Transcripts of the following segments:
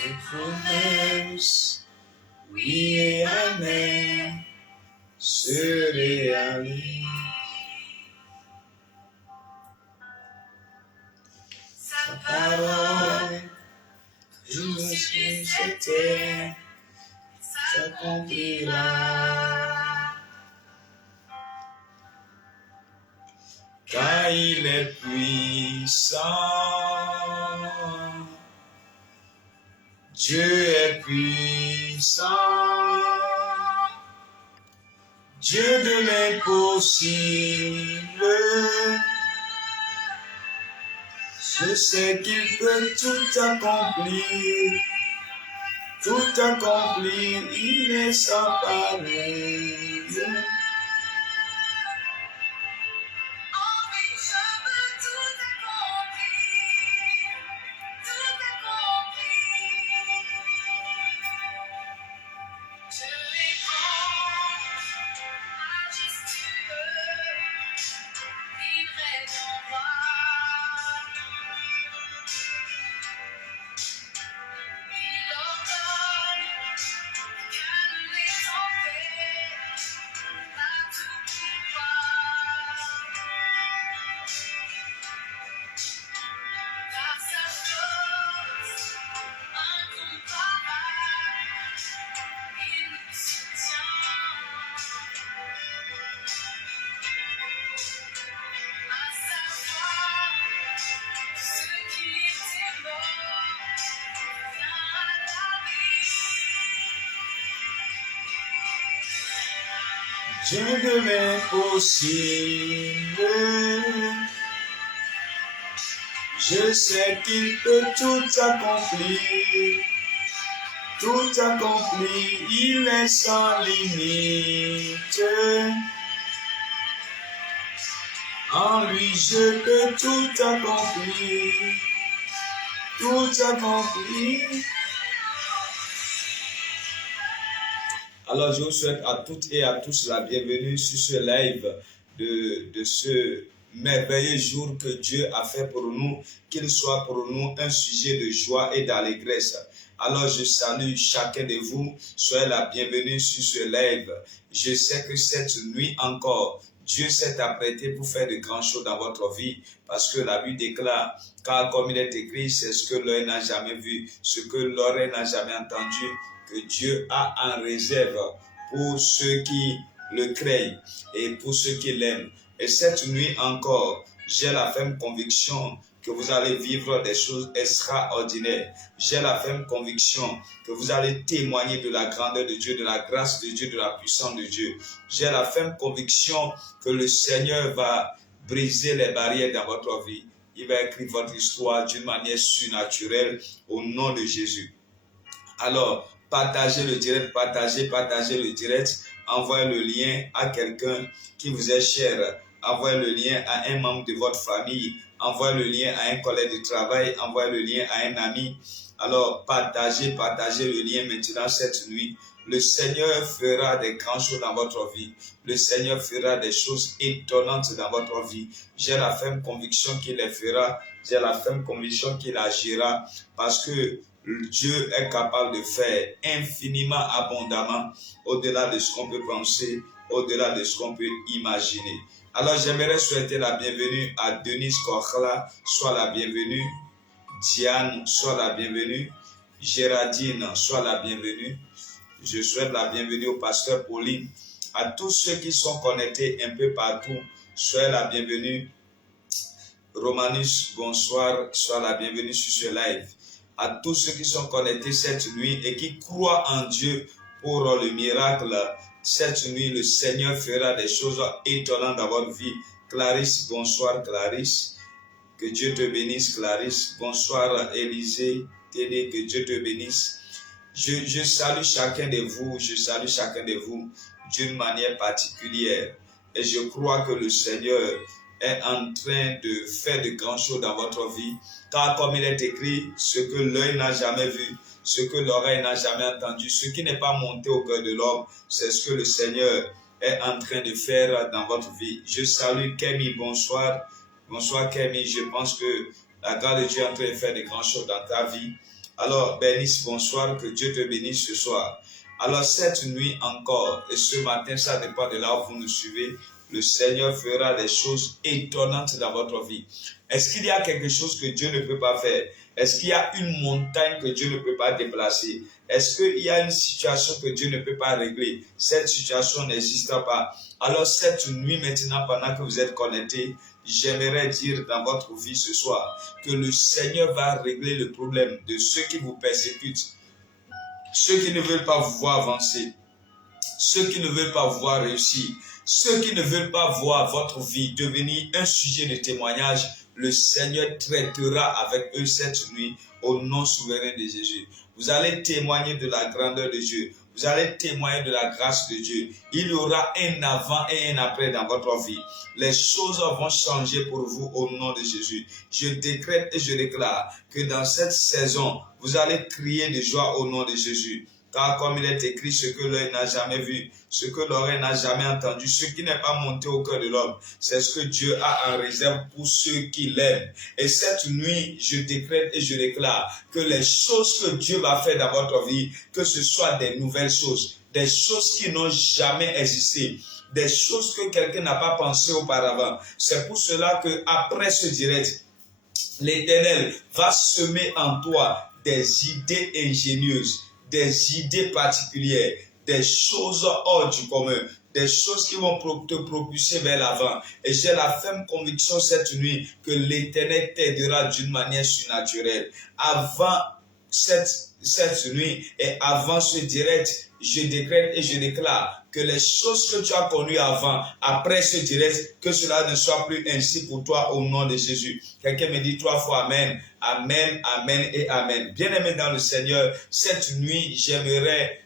Tes promesses, oui et amen, se réalisent. Sa parole, toujours sur cette terre, s'accomplira. Car il est puissant, Dieu est puissant, Dieu de l'impossible. Je sais qu'il peut tout accomplir, il est sans pareil. Dieu de l'impossible, je sais qu'il peut tout accomplir, il est sans limite. En lui je peux tout accomplir, Alors, je vous souhaite à toutes et à tous la bienvenue sur ce live de ce merveilleux jour que Dieu a fait pour nous, qu'il soit pour nous un sujet de joie et d'allégresse. Alors, je salue chacun de vous, soyez la bienvenue sur ce live. Je sais que cette nuit encore, Dieu s'est apprêté pour faire de grandes choses dans votre vie, parce que la Bible déclare, car comme il est écrit, c'est ce que l'œil n'a jamais vu, ce que l'oreille n'a jamais entendu, que Dieu a en réserve pour ceux qui le craignent et pour ceux qui l'aiment. Et cette nuit encore, j'ai la ferme conviction que vous allez vivre des choses extraordinaires. J'ai la ferme conviction que vous allez témoigner de la grandeur de Dieu, de la grâce de Dieu, de la puissance de Dieu. J'ai la ferme conviction que le Seigneur va briser les barrières dans votre vie. Il va écrire votre histoire d'une manière surnaturelle au nom de Jésus. Alors, partagez le direct, partagez le direct. Envoyez le lien à quelqu'un qui vous est cher. Envoyez le lien à un membre de votre famille. Envoyez le lien à un collègue de travail. Envoyez le lien à un ami. Alors, partagez le lien maintenant cette nuit. Le Seigneur fera des grandes choses dans votre vie. Le Seigneur fera des choses étonnantes dans votre vie. J'ai la ferme conviction qu'il les fera. J'ai la ferme conviction qu'il agira parce que Dieu est capable de faire infiniment abondamment au-delà de ce qu'on peut penser, au-delà de ce qu'on peut imaginer. Alors j'aimerais souhaiter la bienvenue à Denise Kochla, sois la bienvenue. Diane, sois la bienvenue. Géraldine, sois la bienvenue. Je souhaite la bienvenue au pasteur Pauline. À tous ceux qui sont connectés un peu partout, soyez la bienvenue. Romanus, bonsoir, sois la bienvenue sur ce live. À tous ceux qui sont connectés cette nuit et qui croient en Dieu pour le miracle, cette nuit, le Seigneur fera des choses étonnantes dans votre vie. Clarisse, bonsoir Clarisse. Que Dieu te bénisse Clarisse. Bonsoir Élisée, Téné, que Dieu te bénisse. Je salue chacun de vous, d'une manière particulière. Et je crois que le Seigneur est en train de faire de grandes choses dans votre vie. Car comme il est écrit, ce que l'œil n'a jamais vu, ce que l'oreille n'a jamais entendu, ce qui n'est pas monté au cœur de l'homme, c'est ce que le Seigneur est en train de faire dans votre vie. Je salue Kémy, bonsoir. Bonsoir Kémy, je pense que la grâce de Dieu est en train de faire de grandes choses dans ta vie. Alors, Bernice, bonsoir, que Dieu te bénisse ce soir. Alors, cette nuit encore, et ce matin, ça dépend de là où vous nous suivez, le Seigneur fera des choses étonnantes dans votre vie. Est-ce qu'il y a quelque chose que Dieu ne peut pas faire? Est-ce qu'il y a une montagne que Dieu ne peut pas déplacer? Est-ce qu'il y a une situation que Dieu ne peut pas régler? Cette situation n'existe pas. Alors, cette nuit maintenant, pendant que vous êtes connectés, j'aimerais dire dans votre vie ce soir que le Seigneur va régler le problème de ceux qui vous persécutent, ceux qui ne veulent pas vous voir avancer, ceux qui ne veulent pas vous voir réussir, ceux qui ne veulent pas voir votre vie devenir un sujet de témoignage. Le Seigneur traitera avec eux cette nuit au nom souverain de Jésus. Vous allez témoigner de la grandeur de Dieu. Vous allez témoigner de la grâce de Dieu. Il y aura un avant et un après dans votre vie. Les choses vont changer pour vous au nom de Jésus. Je décrète et je déclare que dans cette saison, vous allez crier de joie au nom de Jésus. Car comme il est écrit, ce que l'œil n'a jamais vu, ce que l'oreille n'a jamais entendu, ce qui n'est pas monté au cœur de l'homme, c'est ce que Dieu a en réserve pour ceux qui l'aiment. Et cette nuit, je décrète et je déclare que les choses que Dieu va faire dans votre vie, que ce soit des nouvelles choses, des choses qui n'ont jamais existé, des choses que quelqu'un n'a pas pensé auparavant. C'est pour cela que après ce direct, l'Éternel va semer en toi des idées ingénieuses, des idées particulières, des choses hors du commun, des choses qui vont te propulser vers l'avant. Et j'ai la ferme conviction cette nuit que l'Éternel t'aidera d'une manière surnaturelle. Avant cette nuit et avant ce direct, je décrète et je déclare que les choses que tu as connues avant, après ce direct, que cela ne soit plus ainsi pour toi au nom de Jésus. Quelqu'un me dit 3 fois Amen, Amen, Amen et Amen. Bien-aimé dans le Seigneur, cette nuit, j'aimerais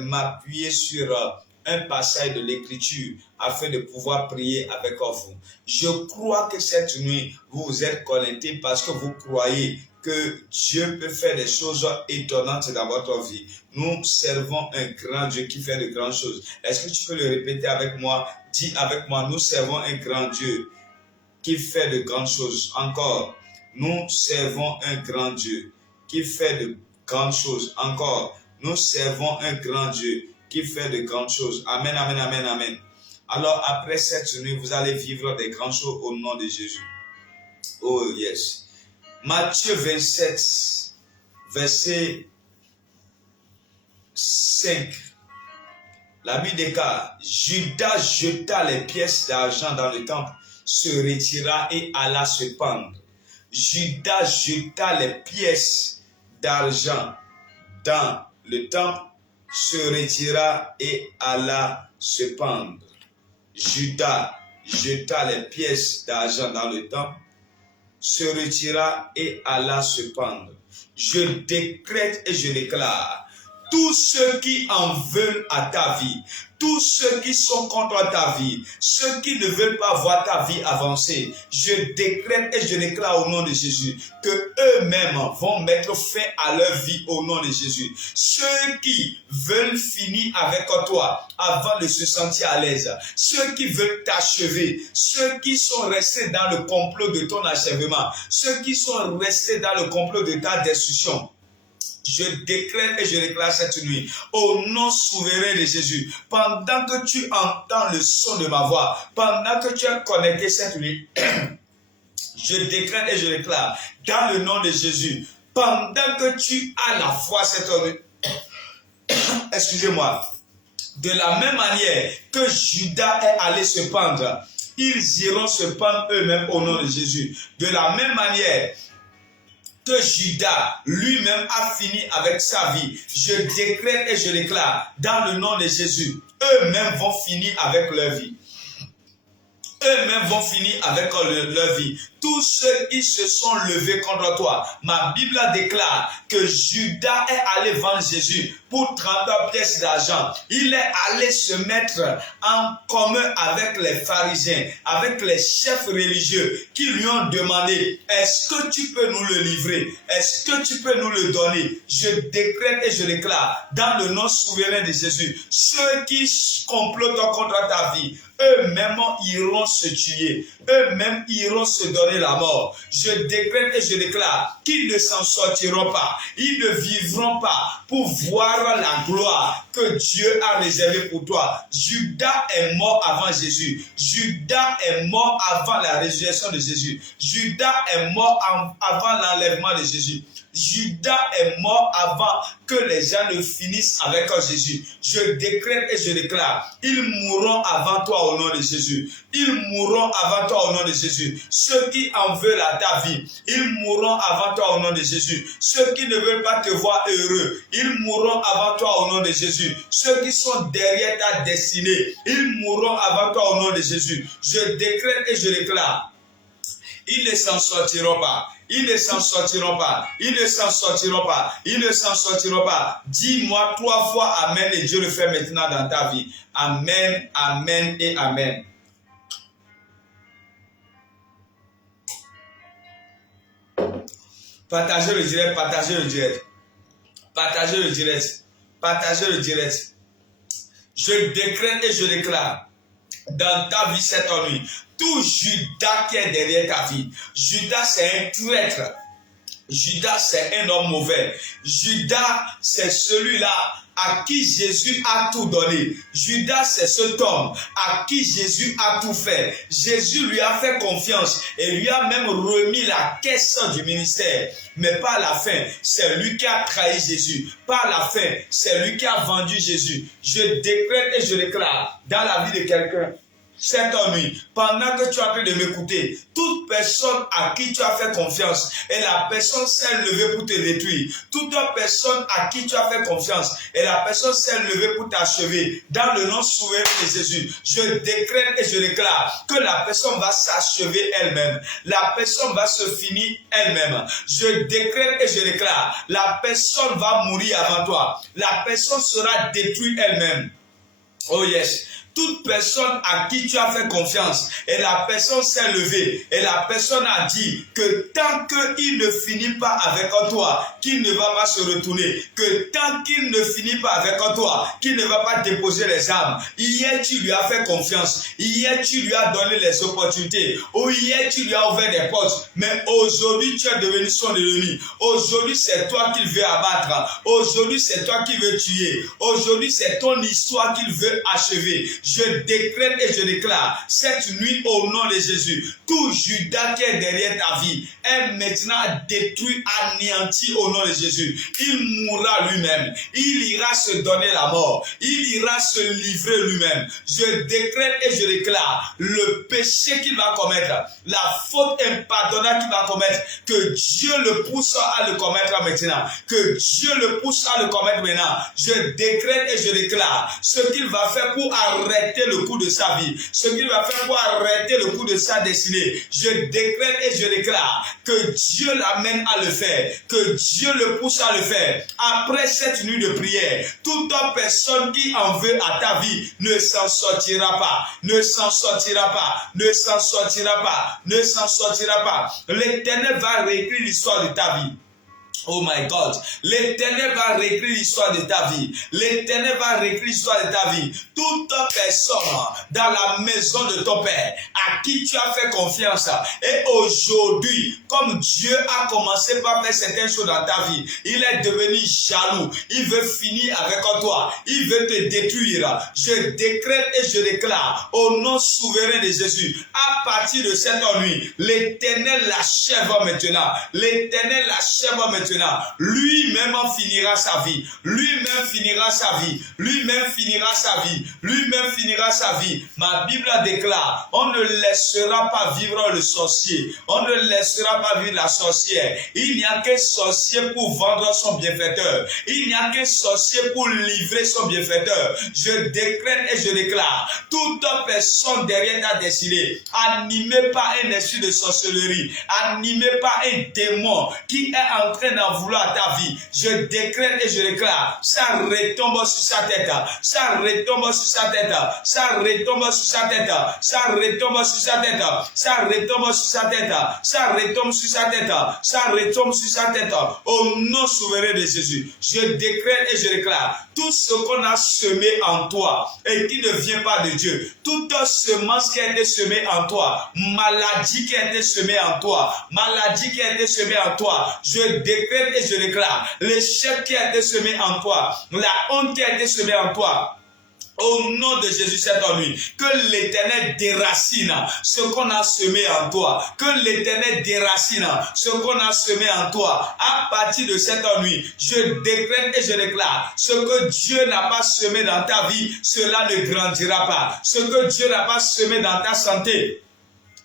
m'appuyer sur un passage de l'Écriture afin de pouvoir prier avec vous. Je crois que cette nuit, vous vous êtes connectés parce que vous croyez que Dieu peut faire des choses étonnantes dans votre vie. Nous servons un grand Dieu qui fait de grandes choses. Est-ce que tu peux le répéter avec moi? Dis avec moi, nous servons un grand Dieu qui fait de grandes choses. Encore, nous servons un grand Dieu qui fait de grandes choses. Encore, nous servons un grand Dieu qui fait de grandes choses. Amen, amen, amen, amen. Alors, après cette nuit, vous allez vivre des grandes choses au nom de Jésus. Oh, yes. Matthieu 27, verset 5. La Bible déclare, Judas jeta les pièces d'argent dans le temple, se retira et alla se pendre. Judas jeta les pièces d'argent dans le temple, se retira et alla se pendre. Judas jeta les pièces d'argent dans le temple, se retira et alla se pendre. Je décrète et je déclare, tous ceux qui en veulent à ta vie, tous ceux qui sont contre ta vie, ceux qui ne veulent pas voir ta vie avancer, je décrète et je déclare au nom de Jésus que eux-mêmes vont mettre fin à leur vie au nom de Jésus. Ceux qui veulent finir avec toi avant de se sentir à l'aise, ceux qui veulent t'achever, ceux qui sont restés dans le complot de ton achèvement, ceux qui sont restés dans le complot de ta destruction, je décrète et je déclare cette nuit, au nom souverain de Jésus, pendant que tu entends le son de ma voix, pendant que tu es connecté cette nuit, je décrète et je déclare, dans le nom de Jésus, pendant que tu as la foi cette nuit, excusez-moi, de la même manière que Judas est allé se pendre, ils iront se pendre eux-mêmes au nom de Jésus. De la même manière que Judas lui-même a fini avec sa vie, je décrète et je déclare, dans le nom de Jésus, eux-mêmes vont finir avec leur vie. Eux-mêmes vont finir avec leur vie. Tous ceux qui se sont levés contre toi, ma Bible déclare que Judas est allé vendre Jésus pour 30 pièces d'argent. Il est allé se mettre en commun avec les pharisiens, avec les chefs religieux qui lui ont demandé, est-ce que tu peux nous le livrer? Est-ce que tu peux nous le donner? Je décrète et je déclare, dans le nom souverain de Jésus, ceux qui complotent contre ta vie, eux-mêmes iront se tuer. Eux-mêmes iront se donner la mort. Je décrète et je déclare qu'ils ne s'en sortiront pas. Ils ne vivront pas pour voir la gloire que Dieu a réservée pour toi. Judas est mort avant Jésus. Judas est mort avant la résurrection de Jésus. Judas est mort avant l'enlèvement de Jésus. Judas est mort avant que les gens ne finissent avec Jésus. Je décrète et je déclare, ils mourront avant toi au nom de Jésus. Ils mourront avant toi au nom de Jésus. Ceux qui en veulent à ta vie, ils mourront avant toi au nom de Jésus. Ceux qui ne veulent pas te voir heureux, ils mourront avant toi au nom de Jésus. Ceux qui sont derrière ta destinée, ils mourront avant toi au nom de Jésus. Je décrète et je déclare, ils ne s'en sortiront pas. Ils ne s'en sortiront pas. Ils ne s'en sortiront pas. Ils ne s'en sortiront pas. Dis-moi 3 fois Amen et Dieu le fait maintenant dans ta vie. Amen, Amen et Amen. Partagez le direct, partagez le direct. Partagez le direct. Partagez le direct. Je décrète et je déclare dans ta vie cette nuit. Tout Judas qui est derrière ta vie. Judas, c'est un traître. Judas, c'est un homme mauvais. Judas, c'est celui-là à qui Jésus a tout donné. Judas, c'est cet homme à qui Jésus a tout fait. Jésus lui a fait confiance et lui a même remis la caisse du ministère. Mais par la fin, c'est lui qui a trahi Jésus. Par la fin, c'est lui qui a vendu Jésus. Je décrète et je déclare dans la vie de quelqu'un, cette nuit, pendant que tu es en train de m'écouter, toute personne à qui tu as fait confiance et la personne s'est levée pour te détruire, toute personne à qui tu as fait confiance et la personne s'est levée pour t'achever, dans le nom souverain de Jésus, je décrète et je déclare que la personne va s'achever elle-même, la personne va se finir elle-même. Je décrète et je déclare, la personne va mourir avant toi, la personne sera détruite elle-même. Oh yes. Toute personne à qui tu as fait confiance et la personne s'est levée et la personne a dit que tant qu'il ne finit pas avec toi, qu'il ne va pas se retourner, que tant qu'il ne finit pas avec toi, qu'il ne va pas déposer les armes. Hier tu lui as fait confiance, hier tu lui as donné les opportunités, ou hier tu lui as ouvert des portes, mais aujourd'hui tu es devenu son ennemi. Aujourd'hui c'est toi qu'il veut abattre, aujourd'hui c'est toi qu'il veut tuer, aujourd'hui c'est ton histoire qu'il veut achever. Je décrète et je déclare cette nuit au nom de Jésus, tout Judas qui est derrière ta vie est maintenant détruit, anéanti au nom de Jésus. Il mourra lui-même, il ira se donner la mort, il ira se livrer lui-même. Je décrète et je déclare le péché qu'il va commettre, la faute impardonnable qu'il va commettre, que Dieu le pousse à le commettre maintenant, que Dieu le pousse à le commettre maintenant. Je décrète et je déclare ce qu'il va faire pour arrêter le coup de sa vie, ce qu'il va faire pour arrêter le coup de sa destinée. Je décrète et je déclare que Dieu l'amène à le faire, que Dieu le pousse à le faire. Après cette nuit de prière, toute personne qui en veut à ta vie ne s'en sortira pas, ne s'en sortira pas, ne s'en sortira pas, ne s'en sortira pas. L'Éternel va réécrire l'histoire de ta vie. Oh my God, l'Éternel va réécrire l'histoire de ta vie. L'Éternel va réécrire l'histoire de ta vie. Toute personne dans la maison de ton Père à qui tu as fait confiance et aujourd'hui, comme Dieu a commencé par faire certaines choses dans ta vie, il est devenu jaloux. Il veut finir avec toi. Il veut te détruire. Je décrète et je déclare au nom souverain de Jésus, à partir de cette nuit, l'Éternel l'achève maintenant. L'Éternel l'achève maintenant. Lui-même finira sa vie. Lui-même finira sa vie. Lui-même finira sa vie. Lui-même finira sa vie. Ma Bible déclare, on ne laissera pas vivre le sorcier. On ne laissera pas vivre la sorcière. Il n'y a qu'un sorcier pour vendre son bienfaiteur. Il n'y a qu'un sorcier pour livrer son bienfaiteur. Je décrète et je déclare, toute personne derrière ta destinée, animée par un esprit de sorcellerie, animée par un démon qui est en train d'en vouloir ta vie, je décrète et je déclare, ça retombe sur sa tête, ça retombe sur sa tête, ça retombe sur sa tête, ça retombe sur sa tête, ça retombe sur sa tête, ça retombe sur sa tête, ça retombe sur sa tête, au nom souverain de Jésus. Je décrète et je déclare, tout ce qu'on a semé en toi et qui ne vient pas de Dieu, toute semence qui a été semée en toi, maladie qui a été semée en toi, maladie qui a été semée en toi, je décrète et je déclare, l'échec qui a été semé en toi, la honte qui a été semée en toi, au nom de Jésus cette nuit, que l'Éternel déracine ce qu'on a semé en toi, que l'Éternel déracine ce qu'on a semé en toi. À partir de cette nuit, je décrète et je déclare, ce que Dieu n'a pas semé dans ta vie, cela ne grandira pas. Ce que Dieu n'a pas semé dans ta santé,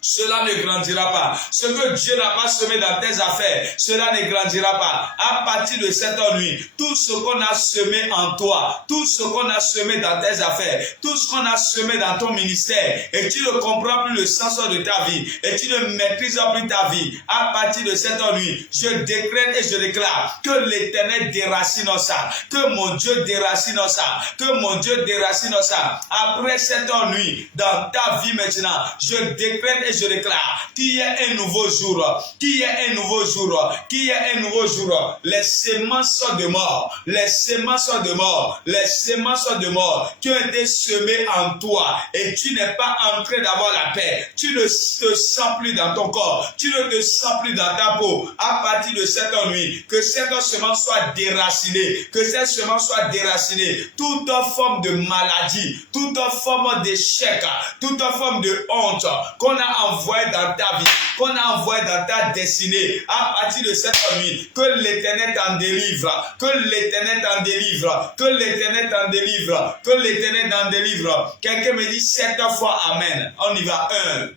cela ne grandira pas. Ce que Dieu n'a pas semé dans tes affaires, cela ne grandira pas. À partir de cette nuit, tout ce qu'on a semé en toi, tout ce qu'on a semé dans tes affaires, tout ce qu'on a semé dans ton ministère, et tu ne comprends plus le sens de ta vie, et tu ne maîtrises plus ta vie, à partir de cette nuit, je décrète et je déclare que l'Éternel déracine ça, que mon Dieu déracine ça, que mon Dieu déracine ça. Après cette nuit, dans ta vie maintenant, je décrète et je déclare qu'il y ait un nouveau jour, qu'il y ait un nouveau jour, qu'il y ait un nouveau jour. Les semences de mort, les semences de mort, les semences de mort qui ont été semées en toi et tu n'es pas en train d'avoir la paix. Tu ne te sens plus dans ton corps, tu ne te sens plus dans ta peau. À partir de cette nuit, que cette semence soit déracinée, que cette semence soit déracinée. Toute forme de maladie, toute forme d'échec, toute forme de honte qu'on a envoyé dans ta vie, qu'on a envoyé dans ta destinée, à partir de cette nuit, que l'Éternel t'en délivre, que l'Éternel t'en délivre, que l'Éternel t'en délivre, que l'Éternel t'en délivre. Quelqu'un me dit 7 fois Amen. On y va. 1,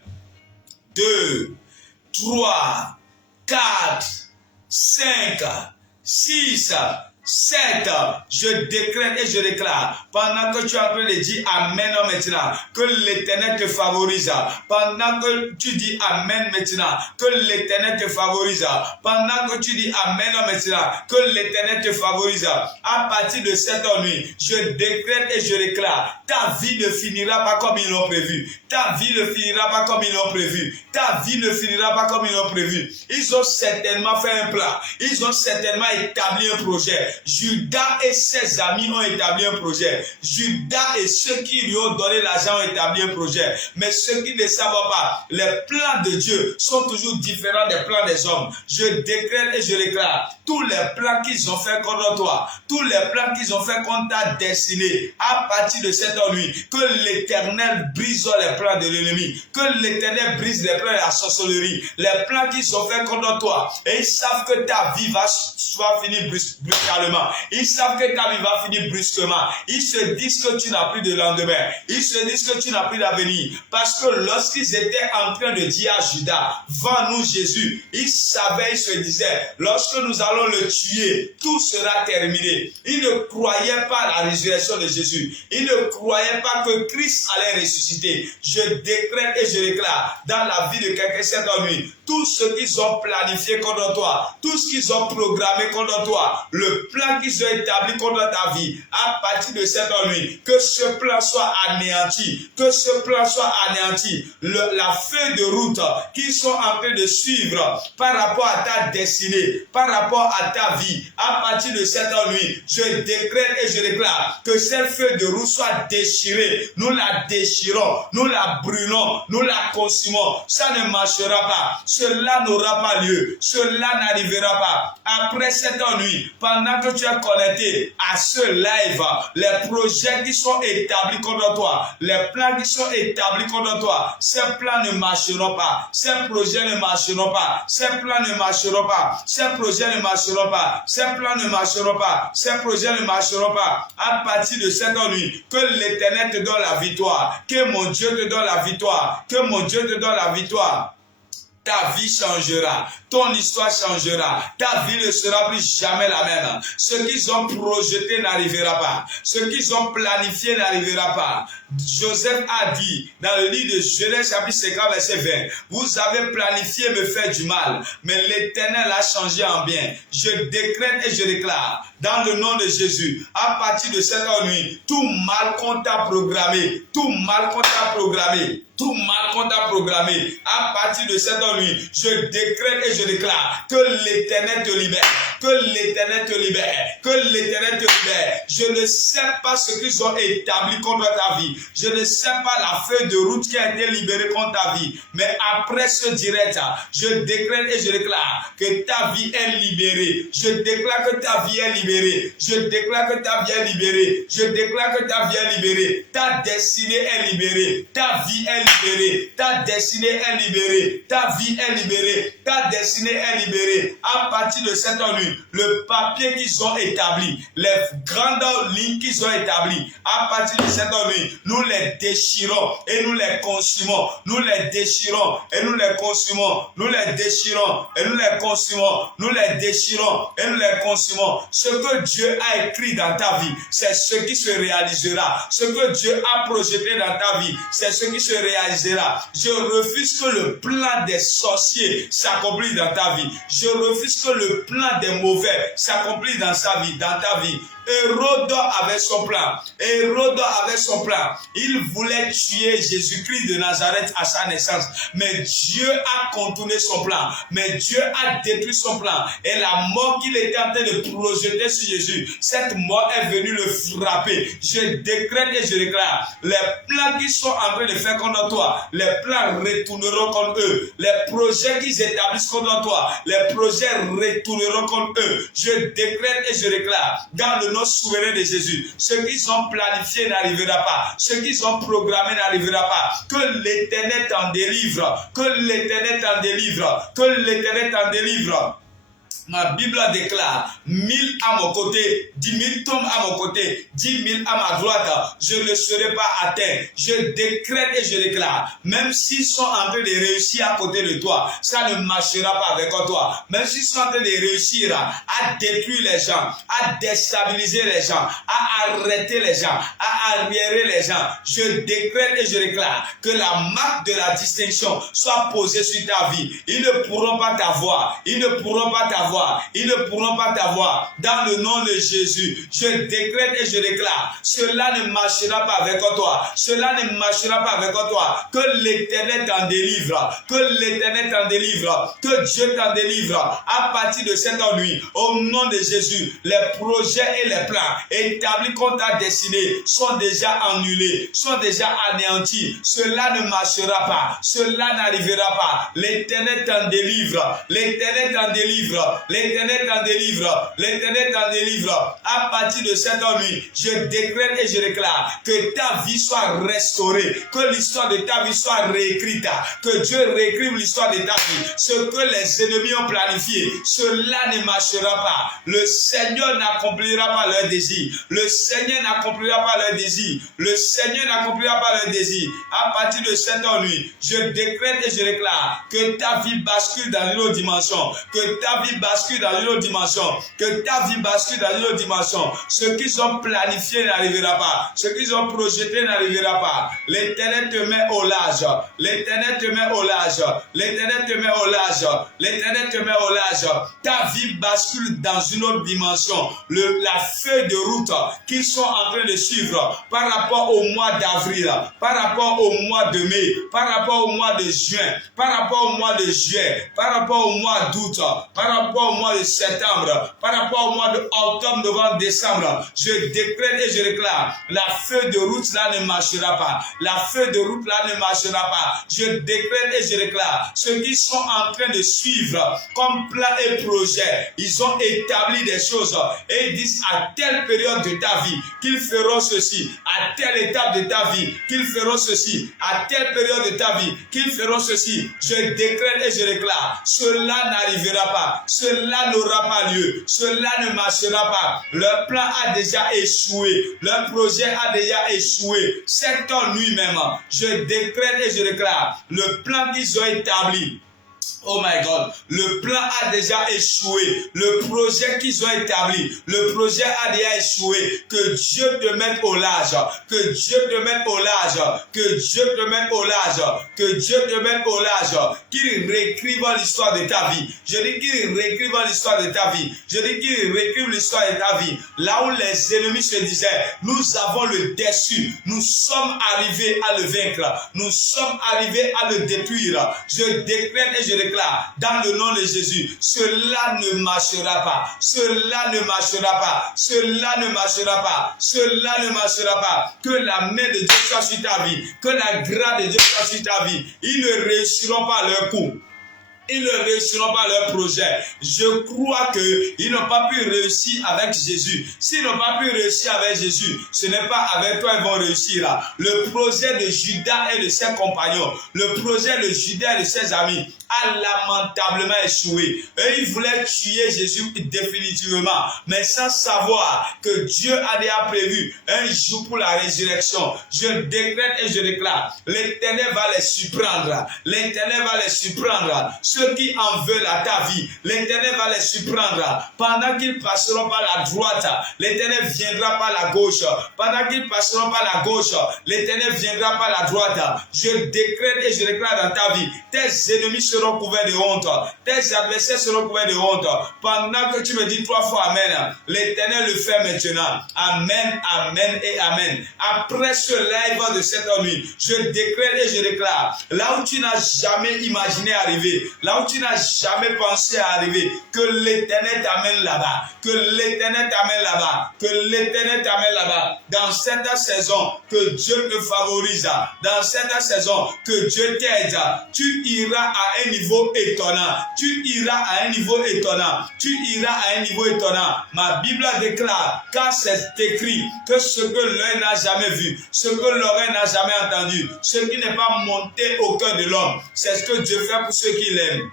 2, 3, 4, 5, 6, 7, je décrète et je déclare, pendant que tu es en train de dire Amen maintenant, que l'Éternel te favorise. Pendant que tu dis Amen maintenant, que l'Éternel te favorise. Pendant que tu dis Amen maintenant, que l'Éternel te favorise. À partir de cette nuit, je décrète et je déclare, ta vie ne finira pas comme ils l'ont prévu. Ta vie ne finira pas comme ils l'ont prévu. Ta vie ne finira pas comme ils l'ont prévu. Ils ont certainement fait un plan. Ils ont certainement établi un projet. Judas et ses amis ont établi un projet. Judas et ceux qui lui ont donné l'argent ont établi un projet. Mais ceux qui ne savent pas, les plans de Dieu sont toujours différents des plans des hommes. Je décrète et je déclare, tous les plans qu'ils ont fait contre toi, tous les plans qu'ils ont fait contre ta destinée, à partir de cette nuit, que l'Éternel brise les plans de l'ennemi, que l'Éternel brise les plans de la sorcellerie, les plans qu'ils ont fait contre toi, et ils savent que ta vie va finir brusquement. Ils savent que ta vie va finir brusquement. Ils se disent que tu n'as plus de lendemain. Ils se disent que tu n'as plus d'avenir. Parce que lorsqu'ils étaient en train de dire à Judas, vends-nous Jésus, ils savaient, ils se disaient, lorsque nous allons le tuer, tout sera terminé. Ils ne croyaient pas à la résurrection de Jésus. Ils ne croyaient pas que Christ allait ressusciter. Je décrète et je déclare dans la vie de quelqu'un cette nuit, tout ce qu'ils ont planifié contre toi, tout ce qu'ils ont programmé contre toi, le plan qu'ils ont établi contre ta vie, à partir de cette nuit, que ce plan soit anéanti, que ce plan soit anéanti, la feuille de route qu'ils sont en train de suivre par rapport à ta destinée, par rapport à ta vie, à partir de cette nuit, je décrète et je déclare que cette feuille de route soit déchirée, nous la déchirons, nous la brûlons, nous la consumons, ça ne marchera pas, cela n'aura pas lieu, cela n'arrivera pas. Après cette nuit, pendant que tu es connecté à ce live, les projets qui sont établis contre toi, les plans qui sont établis contre toi, ces plans ne marcheront pas, ces projets ne marcheront pas, ces plans ne marcheront pas, ces projets ne marcheront pas, ces plans ne marcheront pas, ces projets ne marcheront pas. À partir de cette nuit, que l'Éternel te donne la victoire, que mon Dieu te donne la victoire, que mon Dieu te donne la victoire. Ta vie changera, ton histoire changera, ta vie ne sera plus jamais la même. Ce qu'ils ont projeté n'arrivera pas, ce qu'ils ont planifié n'arrivera pas. Joseph a dit dans le livre de Genèse chapitre 50 verset 20, vous avez planifié me faire du mal, mais l'Éternel a changé en bien. Je décrète et je déclare dans le nom de Jésus, à partir de cette nuit, tout mal qu'on t'a programmé, tout mal qu'on t'a programmé, tout mal qu'on t'a programmé, à partir de cette nuit, je décrète et je déclare que l'Éternel te libère, que l'Éternel te libère, que l'Éternel te libère. Je ne sais pas ce qu'ils ont établi contre ta vie. Je ne sais pas la feuille de route qui a été libérée contre ta vie. Mais après ce direct, je décrète et je déclare que ta vie est libérée. Je déclare que ta vie est libérée. Je déclare que ta vie est libérée. Je déclare que ta vie est libérée. Ta destinée est libérée. Ta vie est libérée. Ta destinée est libérée. Ta vie est libérée. Ta destinée est libérée. À partir de cette nuit, le papier qu'ils ont établi, les grandes lignes qu'ils ont établies, à partir de cette nuit, nous les déchirons et nous les consumons. Nous les déchirons et nous les consumons. Nous les déchirons et nous les consumons. Nous les déchirons et nous les consumons. Ce que Dieu a écrit dans ta vie, c'est ce qui se réalisera. Ce que Dieu a projeté dans ta vie, c'est ce qui se réalisera. Je refuse que le plan des sorciers s'accomplisse dans ta vie. Je refuse que le plan des mauvais s'accomplisse dans sa vie, dans ta vie. Hérode avait son plan. Hérode avait son plan. Il voulait tuer Jésus-Christ de Nazareth à sa naissance. Mais Dieu a contourné son plan. Mais Dieu a détruit son plan. Et la mort qu'il était en train de projeter sur Jésus, cette mort est venue le frapper. Je décrète et je déclare, les plans qu'ils sont en train de faire contre toi, les plans retourneront contre eux. Les projets qu'ils établissent contre toi, les projets retourneront contre eux. Je décrète et je déclare, dans le nom souverain de Jésus, ce qu'ils ont planifié n'arrivera pas. Ce qu'ils ont programmé n'arrivera pas. Que l'Éternel t'en délivre. Que l'Éternel t'en délivre. Que l'Éternel t'en délivre. Ma Bible déclare 1000 à mon côté, 10 000 tombent à mon côté, 10 000 à ma droite, je ne serai pas atteint. Je décrète et je déclare, même s'ils sont en train de réussir à côté de toi, ça ne marchera pas avec toi. Même s'ils sont en train de réussir à détruire les gens, à déstabiliser les gens, à arrêter les gens, à arriérer les gens, je décrète et je déclare que la marque de la distinction soit posée sur ta vie. Ils ne pourront pas t'avoir. Ils ne pourront pas t'avoir. Ils ne pourront pas t'avoir. Dans le nom de Jésus, je décrète et je déclare, cela ne marchera pas avec toi. Cela ne marchera pas avec toi. Que l'Éternel t'en délivre. Que l'Éternel t'en délivre. Que Dieu t'en délivre. À partir de cette nuit, au nom de Jésus, les projets et les plans établis contre ta destinée sont déjà annulés, sont déjà anéantis. Cela ne marchera pas. Cela n'arrivera pas. L'Éternel t'en délivre. L'Éternel t'en délivre. L'Éternel t'en délivre. L'Éternel t'en délivre. À partir de cette nuit, je décrète et je déclare que ta vie soit restaurée, que l'histoire de ta vie soit réécrite, que Dieu réécrive l'histoire de ta vie. Ce que les ennemis ont planifié, cela ne marchera pas. Le Seigneur n'accomplira pas leur désir. Le Seigneur n'accomplira pas leur désir. Le Seigneur n'accomplira pas leur désir. À partir de cette nuit, je décrète et je déclare que ta vie bascule dans une autre dimension, que ta vie bascule dans une autre dimension, que ta vie bascule dans une autre dimension. Ce qu'ils ont planifié n'arrivera pas. Ce qu'ils ont projeté n'arrivera pas. L'Éternel te met au large. L'Éternel te met au large. L'Éternel te met au large. L'Éternel te met au large. Ta vie bascule dans une autre dimension. La feuille de route qu'ils sont en train de suivre par rapport au mois d'avril, par rapport au mois de mai, par rapport au mois de juin, par rapport au mois de juillet, par rapport au mois d'août, par rapport au mois de septembre, par rapport au mois d'octobre, novembre, décembre, je décrète et je déclare, la feuille de route là ne marchera pas. La feuille de route là ne marchera pas. Je décrète et je déclare, ceux qui sont en train de suivre comme plan et projet, ils ont établi des choses et ils disent à telle période de ta vie qu'ils feront ceci, à telle étape de ta vie qu'ils feront ceci, à telle période de ta vie qu'ils feront ceci. Je décrète et je déclare, cela n'arrivera pas, cela n'aura pas lieu, cela ne marchera pas. Leur plan a déjà échoué, leur projet a déjà échoué. Cette nuit même, je décrète et je déclare, le plan qu'ils ont établi, oh my God, le plan a déjà échoué. Le projet qu'ils ont établi, le projet a déjà échoué. Que Dieu te mette au large. Que Dieu te mette au large. Que Dieu te mette au large. Que Dieu te mette au large. Qu'il réécrive l'histoire de ta vie. Je dis qu'il réécrive l'histoire de ta vie. Je dis qu'il réécrive l'histoire de ta vie. Là où les ennemis se disaient, nous avons le dessus. Nous sommes arrivés à le vaincre. Nous sommes arrivés à le détruire. Je décrète et je je déclare, dans le nom de Jésus, cela ne marchera pas. Cela ne marchera pas. Cela ne marchera pas. Cela ne marchera pas. Que la main de Dieu soit sur ta vie. Que la grâce de Dieu soit sur ta vie. Ils ne réussiront pas leur coup. Ils ne réussiront pas leur projet. Je crois qu'ils n'ont pas pu réussir avec Jésus. S'ils n'ont pas pu réussir avec Jésus, ce n'est pas avec toi qu'ils vont réussir là. Le projet de Judas et de ses compagnons, le projet de Judas et de ses amis a lamentablement échoué. Eux, ils voulaient tuer Jésus définitivement, mais sans savoir que Dieu a déjà prévu un jour pour la résurrection. Je décrète et je déclare, l'Éternel va les surprendre. L'Éternel va les surprendre. Ceux qui en veulent à ta vie, l'Éternel va les surprendre. Pendant qu'ils passeront par la droite, l'Éternel viendra par la gauche. Pendant qu'ils passeront par la gauche, l'Éternel viendra par la droite. Je décrète et je déclare dans ta vie, tes ennemis seront couverts de honte. Tes adversaires seront couverts de honte. Pendant que tu me dis 3 fois Amen, l'Éternel le fait maintenant. Amen, Amen et Amen. Après ce live de cette nuit, je décrète et je déclare, là où tu n'as jamais imaginé arriver, là où tu n'as jamais pensé à arriver, que l'Éternel t'amène là-bas, que l'Éternel t'amène là-bas, que l'Éternel t'amène là-bas. Dans cette saison, que Dieu te favorise. Dans cette saison, que Dieu t'aide. Tu iras à un niveau étonnant. Tu iras à un niveau étonnant. Tu iras à un niveau étonnant. Ma Bible déclare, car c'est écrit, que ce que l'œil n'a jamais vu, ce que l'oreille n'a jamais entendu, ce qui n'est pas monté au cœur de l'homme, c'est ce que Dieu fait pour ceux qui l'aiment.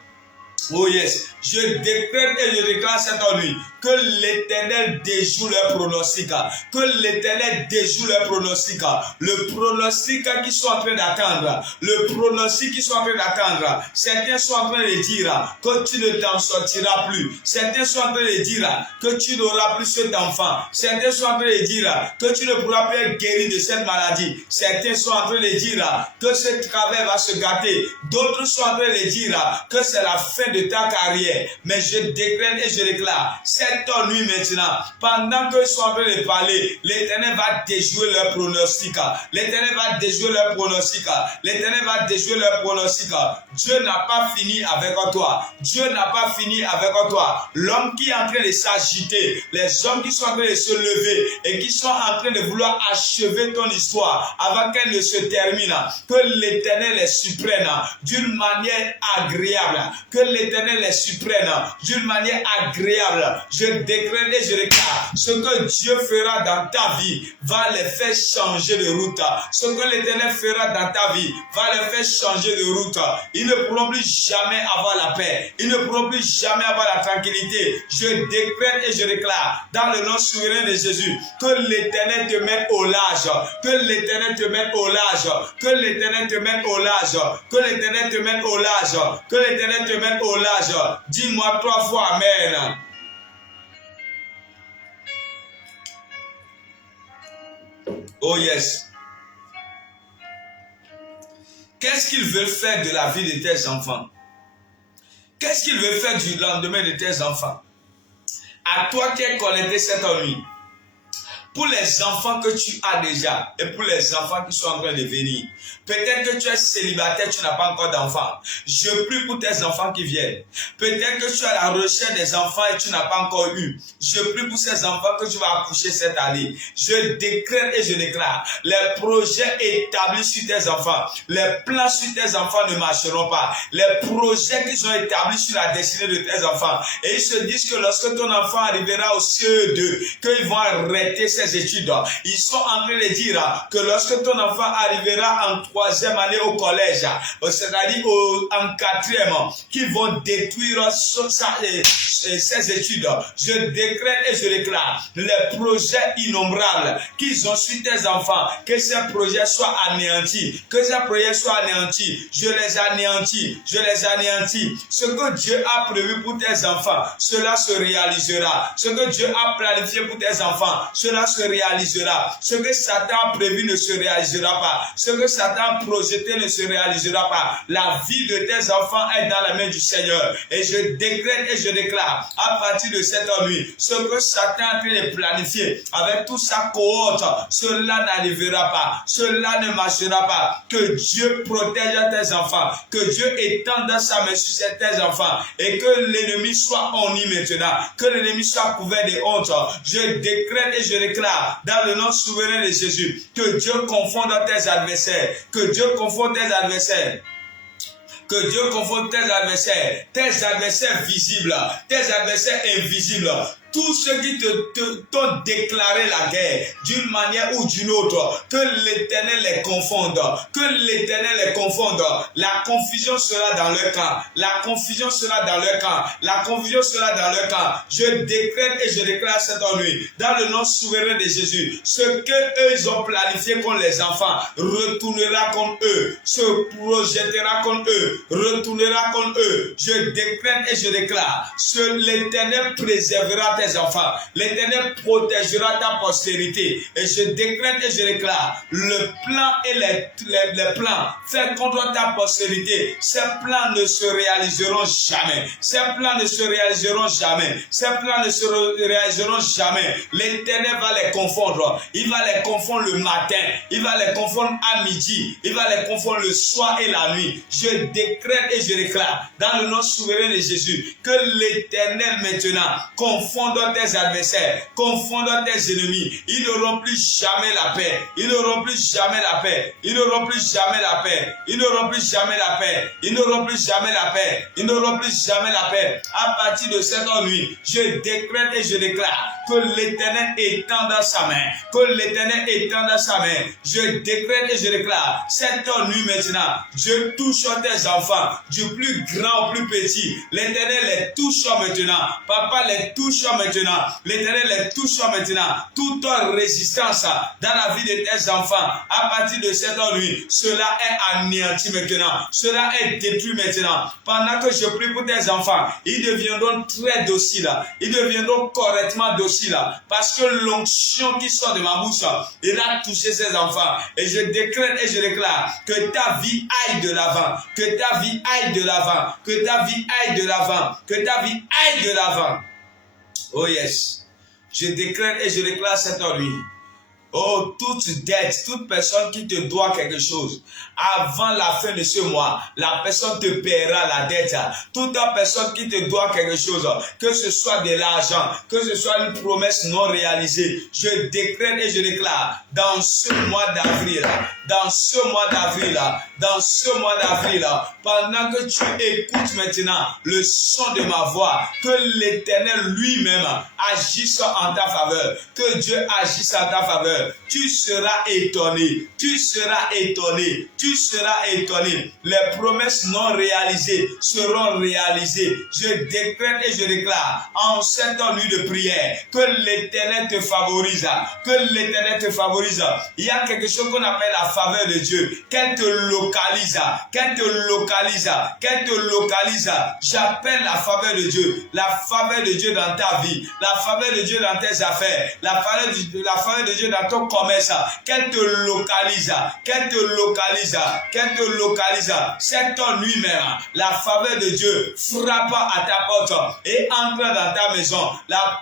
Oh yes, je décrète et je déclare cette nuit que l'Éternel déjoue leur pronostic, que l'Éternel déjoue leur pronostic, le pronostic qu'ils sont en train d'attendre, le pronostic qu'ils sont en train d'attendre. Certains sont en train de dire que tu ne t'en sortiras plus. Certains sont en train de dire que tu n'auras plus cet enfant. Certains sont en train de dire que tu ne pourras plus être guéri de cette maladie. Certains sont en train de dire que ce travail va se gâter. D'autres sont en train de dire que c'est la fin de ta carrière. Mais je décrète et je déclare, cette nuit maintenant, pendant qu'ils sont en train de parler, l'Éternel va déjouer leur pronostic. L'Éternel va déjouer leur pronostic. L'Éternel va déjouer leur pronostic. Dieu n'a pas fini avec toi. Dieu n'a pas fini avec toi. L'homme qui est en train de s'agiter, les hommes qui sont en train de se lever et qui sont en train de vouloir achever ton histoire avant qu'elle ne se termine, que l'Éternel les surprenne d'une manière agréable. Que l'Éternel les surprenne d'une manière agréable. Je décrète et je déclare, ce que Dieu fera dans ta vie va les faire changer de route. Ce que l'Éternel fera dans ta vie va les faire changer de route. Ils ne pourront plus jamais avoir la paix. Ils ne pourront plus jamais avoir la tranquillité. Je décrète et je déclare, dans le nom souverain de Jésus, que l'Éternel te mette au large. Que l'Éternel te mette au large. Que l'Éternel te mette au large. Que l'Éternel te mette au large. Que l'Éternel te mette au large. Dis-moi 3 fois Amen. Oh yes. Qu'est-ce qu'ils veulent faire de la vie de tes enfants? Qu'est-ce qu'ils veulent faire du lendemain de tes enfants? À toi qui es connecté cette nuit. Pour les enfants que tu as déjà et pour les enfants qui sont en train de venir. Peut-être que tu es célibataire, tu n'as pas encore d'enfants. Je prie pour tes enfants qui viennent. Peut-être que tu es à la recherche des enfants et tu n'as pas encore eu. Je prie pour ces enfants que tu vas accoucher cette année. Je décrète et je déclare, les projets établis sur tes enfants, les plans sur tes enfants ne marcheront pas. Les projets qu'ils ont établis sur la destinée de tes enfants. Et ils se disent que lorsque ton enfant arrivera au CE2, qu'ils vont arrêter ses études. Ils sont en train de dire que lorsque ton enfant arrivera en 3e année au collège, c'est-à-dire en 4e, qu'ils vont détruire ses études. Je décrète et je déclare les projets innombrables qu'ils ont sur tes enfants, que ces projets soient anéantis, que ces projets soient anéantis. Je les anéantis, je les anéantis. Ce que Dieu a prévu pour tes enfants, cela se réalisera. Ce que Dieu a planifié pour tes enfants, cela se réalisera. Ce que Satan a prévu ne se réalisera pas. Ce que Satan a projeté ne se réalisera pas. La vie de tes enfants est dans la main du Seigneur. Et je décrète et je déclare à partir de cette nuit, ce que Satan est en train de planifier avec toute sa cohorte, cela n'arrivera pas. Cela ne marchera pas. Que Dieu protège tes enfants. Que Dieu étende sa main sur tes enfants. Et que l'ennemi soit honni maintenant. Que l'ennemi soit couvert de honte. Je décrète et je déclare dans le nom souverain de Jésus que Dieu confonde tes adversaires. Que Dieu confonde tes adversaires. Que Dieu confonde tes adversaires visibles, tes adversaires invisibles. Tous ceux qui t'ont déclaré la guerre d'une manière ou d'une autre, que l'Éternel les confonde, que l'Éternel les confonde. La confusion sera dans leur camp, la confusion sera dans leur camp, la confusion sera dans leur camp. Je décrète et je déclare cette nuit, dans le nom souverain de Jésus, ce que eux ils ont planifié contre les enfants, retournera contre eux, se projettera contre eux, retournera contre eux. Je décrète et je déclare, l'Éternel préservera tes enfants. L'Éternel protégera ta postérité. Et je décrète et je déclare, le plan et les plans faits contre ta postérité, ces plans ne se réaliseront jamais. Ces plans ne se réaliseront jamais. Ces plans ne se réaliseront jamais. L'Éternel va les confondre. Il va les confondre le matin. Il va les confondre à midi. Il va les confondre le soir et la nuit. Je décrète et je déclare, dans le nom souverain de Jésus, que l'Éternel maintenant confonde tes adversaires, confondent tes ennemis. Ils n'auront plus jamais la paix. Ils n'auront plus jamais la paix. Ils n'auront plus jamais la paix. Ils n'auront plus jamais la paix. Ils n'auront plus jamais la paix. Ils n'auront plus jamais la paix. À partir de cette nuit, je décrète et je déclare que l'Éternel étende sa main. Que l'Éternel étende sa main. Je décrète et je déclare cette nuit maintenant, Dieu touche tes enfants, du plus grand au plus petit. L'Éternel les touche maintenant. Papa les touche maintenant. L'Éternel les touche maintenant. Toute résistance dans la vie de tes enfants, à partir de cette nuit, cela est anéanti maintenant. Cela est détruit maintenant. Pendant que je prie pour tes enfants, ils deviendront très dociles. Ils deviendront correctement dociles. Parce que l'onction qui sort de ma bouche, il a touché ses enfants. Et je décrète et je déclare que ta vie aille de l'avant. Que ta vie aille de l'avant. Que ta vie aille de l'avant. Que ta vie aille de l'avant. Oh yes. Je décrète et je déclare cette nuit. Oh, toute dette, toute personne qui te doit quelque chose, avant la fin de ce mois, la personne te paiera la dette. Toute personne qui te doit quelque chose, que ce soit de l'argent, que ce soit une promesse non réalisée, je décrète et je déclare, dans ce mois d'avril, dans ce mois d'avril, dans ce mois d'avril, pendant que tu écoutes maintenant le son de ma voix, que l'Éternel lui-même agisse en ta faveur, que Dieu agisse en ta faveur. Tu seras étonné, tu seras étonné, tu seras étonné. Les promesses non réalisées seront réalisées. Je décrète et je déclare en cette nuit de prière que l'Éternel te favorise, que l'Éternel te favorise. Il y a quelque chose qu'on appelle la faveur de Dieu, qu'elle te localise, qu'elle te localise, qu'elle te localise. J'appelle la faveur de Dieu dans ta vie, la faveur de Dieu dans tes affaires, la faveur de Dieu dans ton commerce, qu'elle te localise, qu'elle te localise, qu'elle te localise. Cette nuit même, la faveur de Dieu frappe à ta porte et entre dans ta maison. La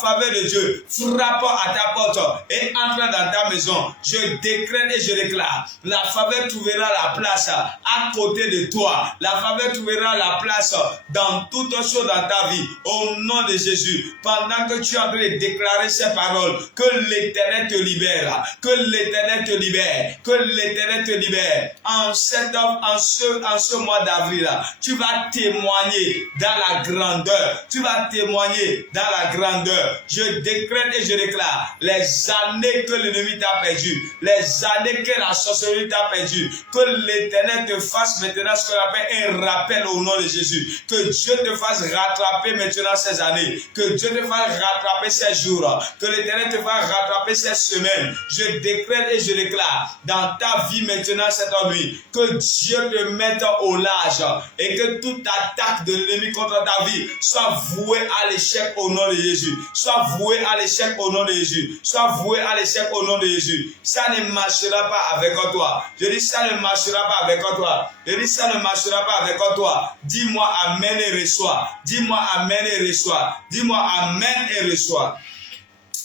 faveur de Dieu frappe à ta porte et entre dans ta maison. Je décrète et je déclare, la faveur trouvera la place à côté de toi. La faveur trouvera la place dans toutes choses dans ta vie. Au nom de Jésus, pendant que tu es en train de déclarer ces paroles, que l'Éternel te libère, que l'Éternel te libère, que l'Éternel te libère. En ce mois d'avril, tu vas témoigner dans la grandeur. Tu vas témoigner dans la grandeur. Je décrète et je déclare les années que l'ennemi t'a perdu, les années que la sorcellerie t'a perdu, que l'Éternel te fasse maintenant ce qu'on appelle un rappel au nom de Jésus. Que Dieu te fasse rattraper maintenant ces années, que Dieu te fasse rattraper ces jours, que l'Éternel te fasse rattraper ces semaine, je décrète et je déclare dans ta vie maintenant cette nuit que Dieu te mette au large et que toute attaque de l'ennemi contre ta vie soit vouée à l'échec au nom de Jésus. Soit vouée à l'échec au nom de Jésus. Soit vouée à l'échec au nom de Jésus. Ça ne marchera pas avec toi. Je dis ça ne marchera pas avec toi. Je dis ça ne marchera pas avec toi. Dis-moi amen et reçois. Dis-moi amen et reçois. Dis-moi amen et reçois.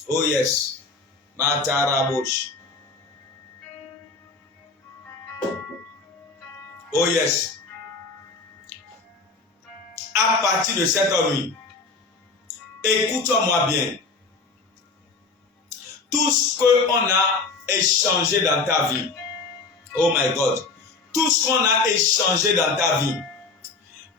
Oh yes. Matarabosh. Oh yes. À partir de cette nuit, écoute-moi bien. Tout ce qu'on a échangé dans ta vie, oh my God, tout ce qu'on a échangé dans ta vie,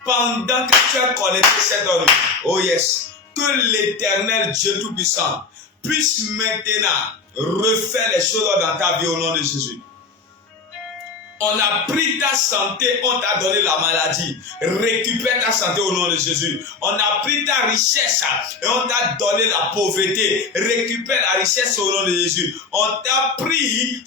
pendant que tu as connecté cette nuit, oh yes, que l'Éternel Dieu Tout-Puissant puisse maintenant refaire les choses dans ta vie au nom de Jésus. On a pris ta santé, on t'a donné la maladie. Récupère ta santé au nom de Jésus. On a pris ta richesse et on t'a donné la pauvreté. Récupère la richesse au nom de Jésus. On t'a pris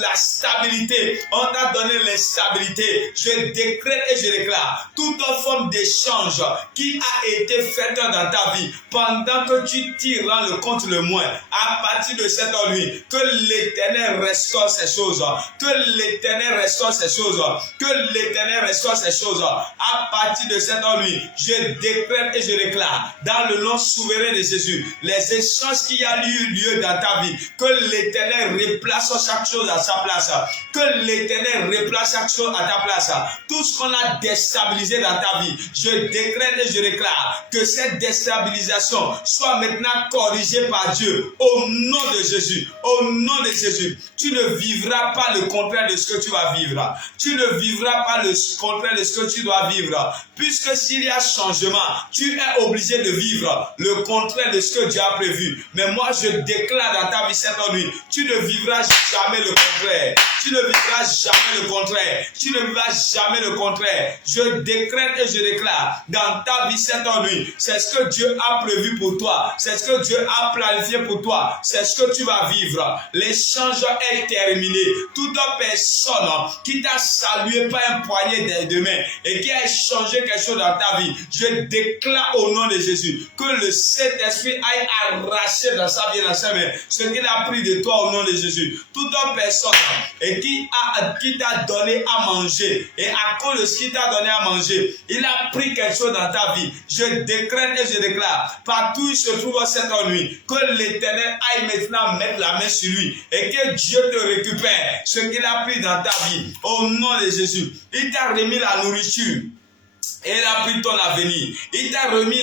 la stabilité. On t'a donné l'instabilité. Je décrète et je déclare toute forme d'échange qui a été faite dans ta vie pendant que tu tireras le compte le moins. À partir de cette nuit, que l'Éternel restaure ces choses. Que l'Éternel restaure ces choses. Que l'Éternel restaure ces choses. À partir de cette nuit, je décrète et je déclare dans le nom souverain de Jésus les échanges qui a eu lieu dans ta vie. Que l'Éternel replace chaque chose à sa place. Que l'Éternel replace chaque chose à ta place. Tout ce qu'on a déstabilisé dans ta vie, je décrète et je déclare que cette déstabilisation soit maintenant corrigée par Dieu au nom de Jésus. Au nom de Jésus, tu ne vivras pas le contraire de ce que tu vas vivre. Tu ne vivras pas le contraire de ce que tu dois vivre. Puisque s'il y a changement, tu es obligé de vivre le contraire de ce que Dieu a prévu. Mais moi, je déclare dans ta vie cette nuit, tu ne vivras jamais le contraire. Tu ne vivras jamais le contraire. Tu ne vivras jamais le contraire. Je décrète et je déclare dans ta vie cette nuit, c'est ce que Dieu a prévu pour toi. C'est ce que Dieu a planifié pour toi. C'est ce que tu vas vivre. L'échange est terminé. Toute personne qui t'a salué par un poignet de main et qui a échangé quelque chose dans ta vie, je déclare au nom de Jésus que le Saint-Esprit aille arracher dans sa vie, dans sa main, ce qu'il a pris de toi au nom de Jésus. Toute personne et qui t'a donné à manger, et à cause de ce qu'il t'a donné à manger, il a pris quelque chose dans ta vie. Je décrète et je déclare, partout où il se trouve cette nuit, que l'Éternel aille maintenant mettre la main sur lui et que Dieu te récupère ce qu'il a pris dans ta vie au nom de Jésus. Il t'a remis la nourriture et il a pris ton avenir. Il t'a remis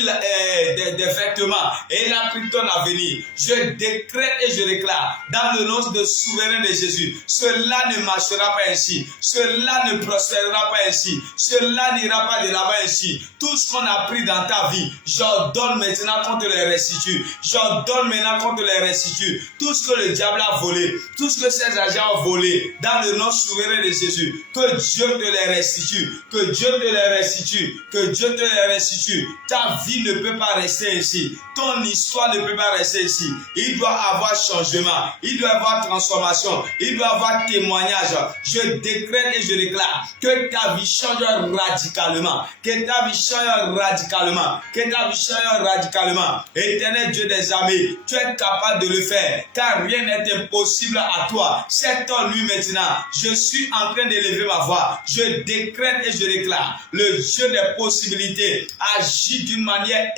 des vêtements et il a pris ton avenir. Je décrète et je déclare dans le nom de souverain de Jésus, cela ne marchera pas ainsi. Cela ne prospérera pas ainsi. Cela n'ira pas de là-bas ainsi. Tout ce qu'on a pris dans ta vie, j'ordonne maintenant qu'on te les restitue. J'ordonne maintenant qu'on te les restitue. Tout ce que le diable a volé, tout ce que ces agents ont volé, dans le nom souverain de Jésus, que Dieu te les restitue. Que Dieu te les restitue. Que Dieu te les restitue. Ta vie ne peut pas rester ici. Ton histoire ne peut pas rester ici. Il doit avoir changement. Il doit avoir transformation. Il doit avoir témoignage. Je décrète et je déclare que ta vie change radicalement. Que ta vie change radicalement. Que ta vie change radicalement. Éternel Dieu des armées, tu es capable de le faire. Car rien n'est impossible à toi. Cette nuit maintenant, je suis en train d'élever ma voix. Je décrète et je déclare le Dieu des possibilités agit d'une manière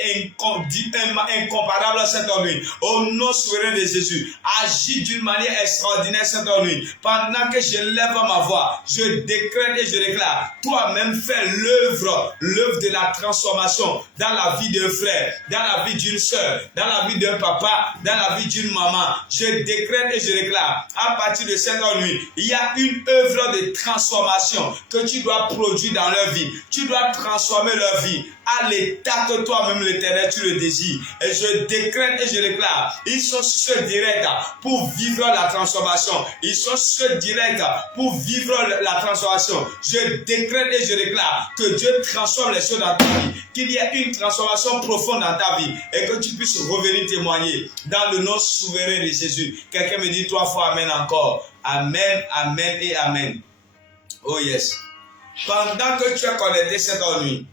incomparable cette nuit. Au nom souverain de Jésus, agit d'une manière extraordinaire cette nuit. Pendant que je lève ma voix, je décrète et je déclare, toi-même fais l'œuvre de la transformation dans la vie d'un frère, dans la vie d'une soeur, dans la vie d'un papa, dans la vie d'une maman. Je décrète et je déclare, à partir de cette nuit, il y a une œuvre de transformation que tu dois produire dans leur vie. Tu dois transformer leur vie à l'état que toi-même, l'Éternel, tu le désires. Et je décrète et je déclare, ils sont ceux directs pour vivre la transformation. Ils sont ceux directs pour vivre la transformation. Je décrète et je déclare que Dieu transforme les choses dans ta vie, qu'il y ait une transformation profonde dans ta vie et que tu puisses revenir témoigner dans le nom souverain de Jésus. Quelqu'un me dit 3 fois Amen encore. Amen, Amen et Amen. Oh yes. Pendant que tu as connecté cette nuit,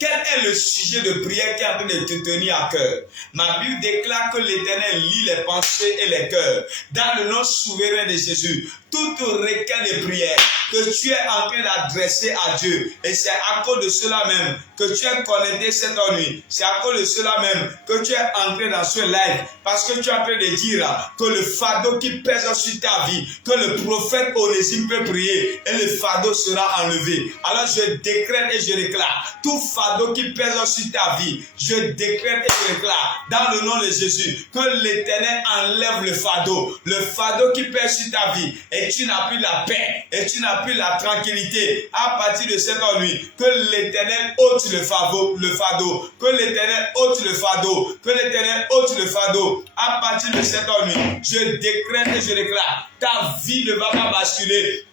quel est le sujet de prière qui est en train de te tenir à cœur? Ma Bible déclare que l'Éternel lit les pensées et les cœurs. Dans le nom souverain de Jésus, toute requête de prière que tu es en train d'adresser à Dieu, et c'est à cause de cela même que tu es connecté cette nuit, c'est à cause de cela même que tu es entré dans ce live, parce que tu es en train de dire que le fardeau qui pèse sur ta vie, que le prophète Onésime peut prier, et le fardeau sera enlevé. Alors je décrète et je déclare, tout fardeau qui pèse sur ta vie, je décrète et je déclare, dans le nom de Jésus, que l'Éternel enlève le fardeau qui pèse sur ta vie, et tu n'as plus la paix, et tu n'as plus la tranquillité. À partir de cette nuit, que l'Éternel ôte le fardeau, que l'Éternel ôte le fardeau, que l'Éternel ôte le fardeau. À partir de cette nuit, je décrète et je déclare, ta vie ne va pas basculer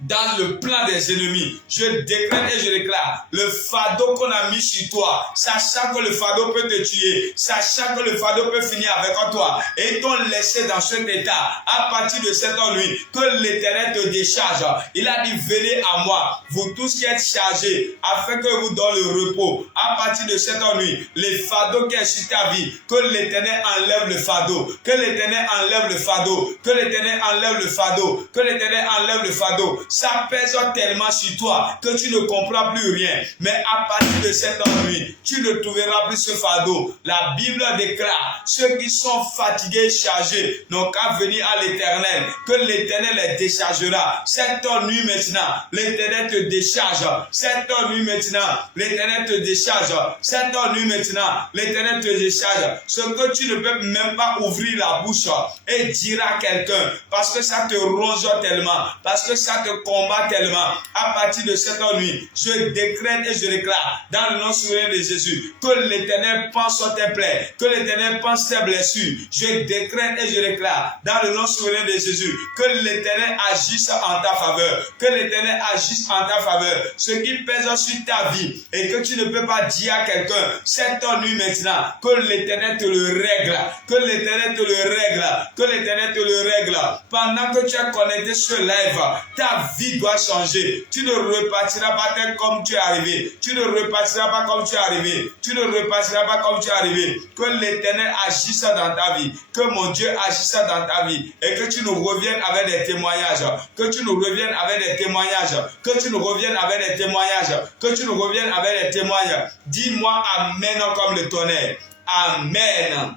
dans le plan des ennemis. Je décrète et je déclare, le fardeau qu'on a mis sur toi, sachant que le fardeau peut te tuer, sachant que le fardeau peut finir avec toi, et t'ont laissé dans cet état, à partir de cette nuit, que l'Éternel te décharge. Il a dit, venez à moi, vous tous qui êtes chargés, afin que vous donne le repos. À partir de cette nuit, les fardeaux qui sont sur ta vie, que l'Éternel enlève le fardeau, que l'Éternel enlève le fardeau, que l'Éternel enlève le fardeau, que l'Éternel enlève le fardeau. Ça pèse tellement sur toi que tu ne comprends plus rien. Mais à partir de cette nuit, tu ne trouveras plus ce fardeau. La Bible déclare, ceux qui sont fatigués et chargés n'ont qu'à venir à l'Éternel, que l'Éternel les déchargera. Cette nuit maintenant, l'Éternel te décharge. Cette nuit maintenant, l'Éternel te décharge. Cette nuit maintenant, l'Éternel te décharge. Ce que tu ne peux même pas ouvrir la bouche et dire à quelqu'un, parce que ça te ronge tellement, parce que ça te combat tellement. À partir de cette nuit, je décrète et je déclare, dans le nom souverain de Jésus, que l'Éternel pense sur tes plaies, que l'Éternel pense tes blessures. Je décrète et je déclare, dans le nom souverain de Jésus, que l'Éternel agisse en ta faveur, que l'Éternel agisse en ta faveur. Ce qui pèse sur ta vie et que tu ne peux pas dire à quelqu'un, cette nuit maintenant, que l'Éternel te le règle, que l'Éternel te le règle, que l'Éternel te le règle. Pendant que tu as connecté ce live, ta vie doit changer. Tu ne repartiras pas comme tu es arrivé. Tu ne repartiras pas comme tu es arrivé. Tu ne repartiras pas comme tu es arrivé. Que l'Éternel agisse dans ta vie. Que mon Dieu agisse dans ta vie. Et que tu nous reviennes avec des témoignages. Que tu nous reviennes avec des témoignages. Que tu nous reviennes avec des témoignages. Que tu nous reviennes avec des témoignages. Dis-moi Amen comme le tonnerre. Amen.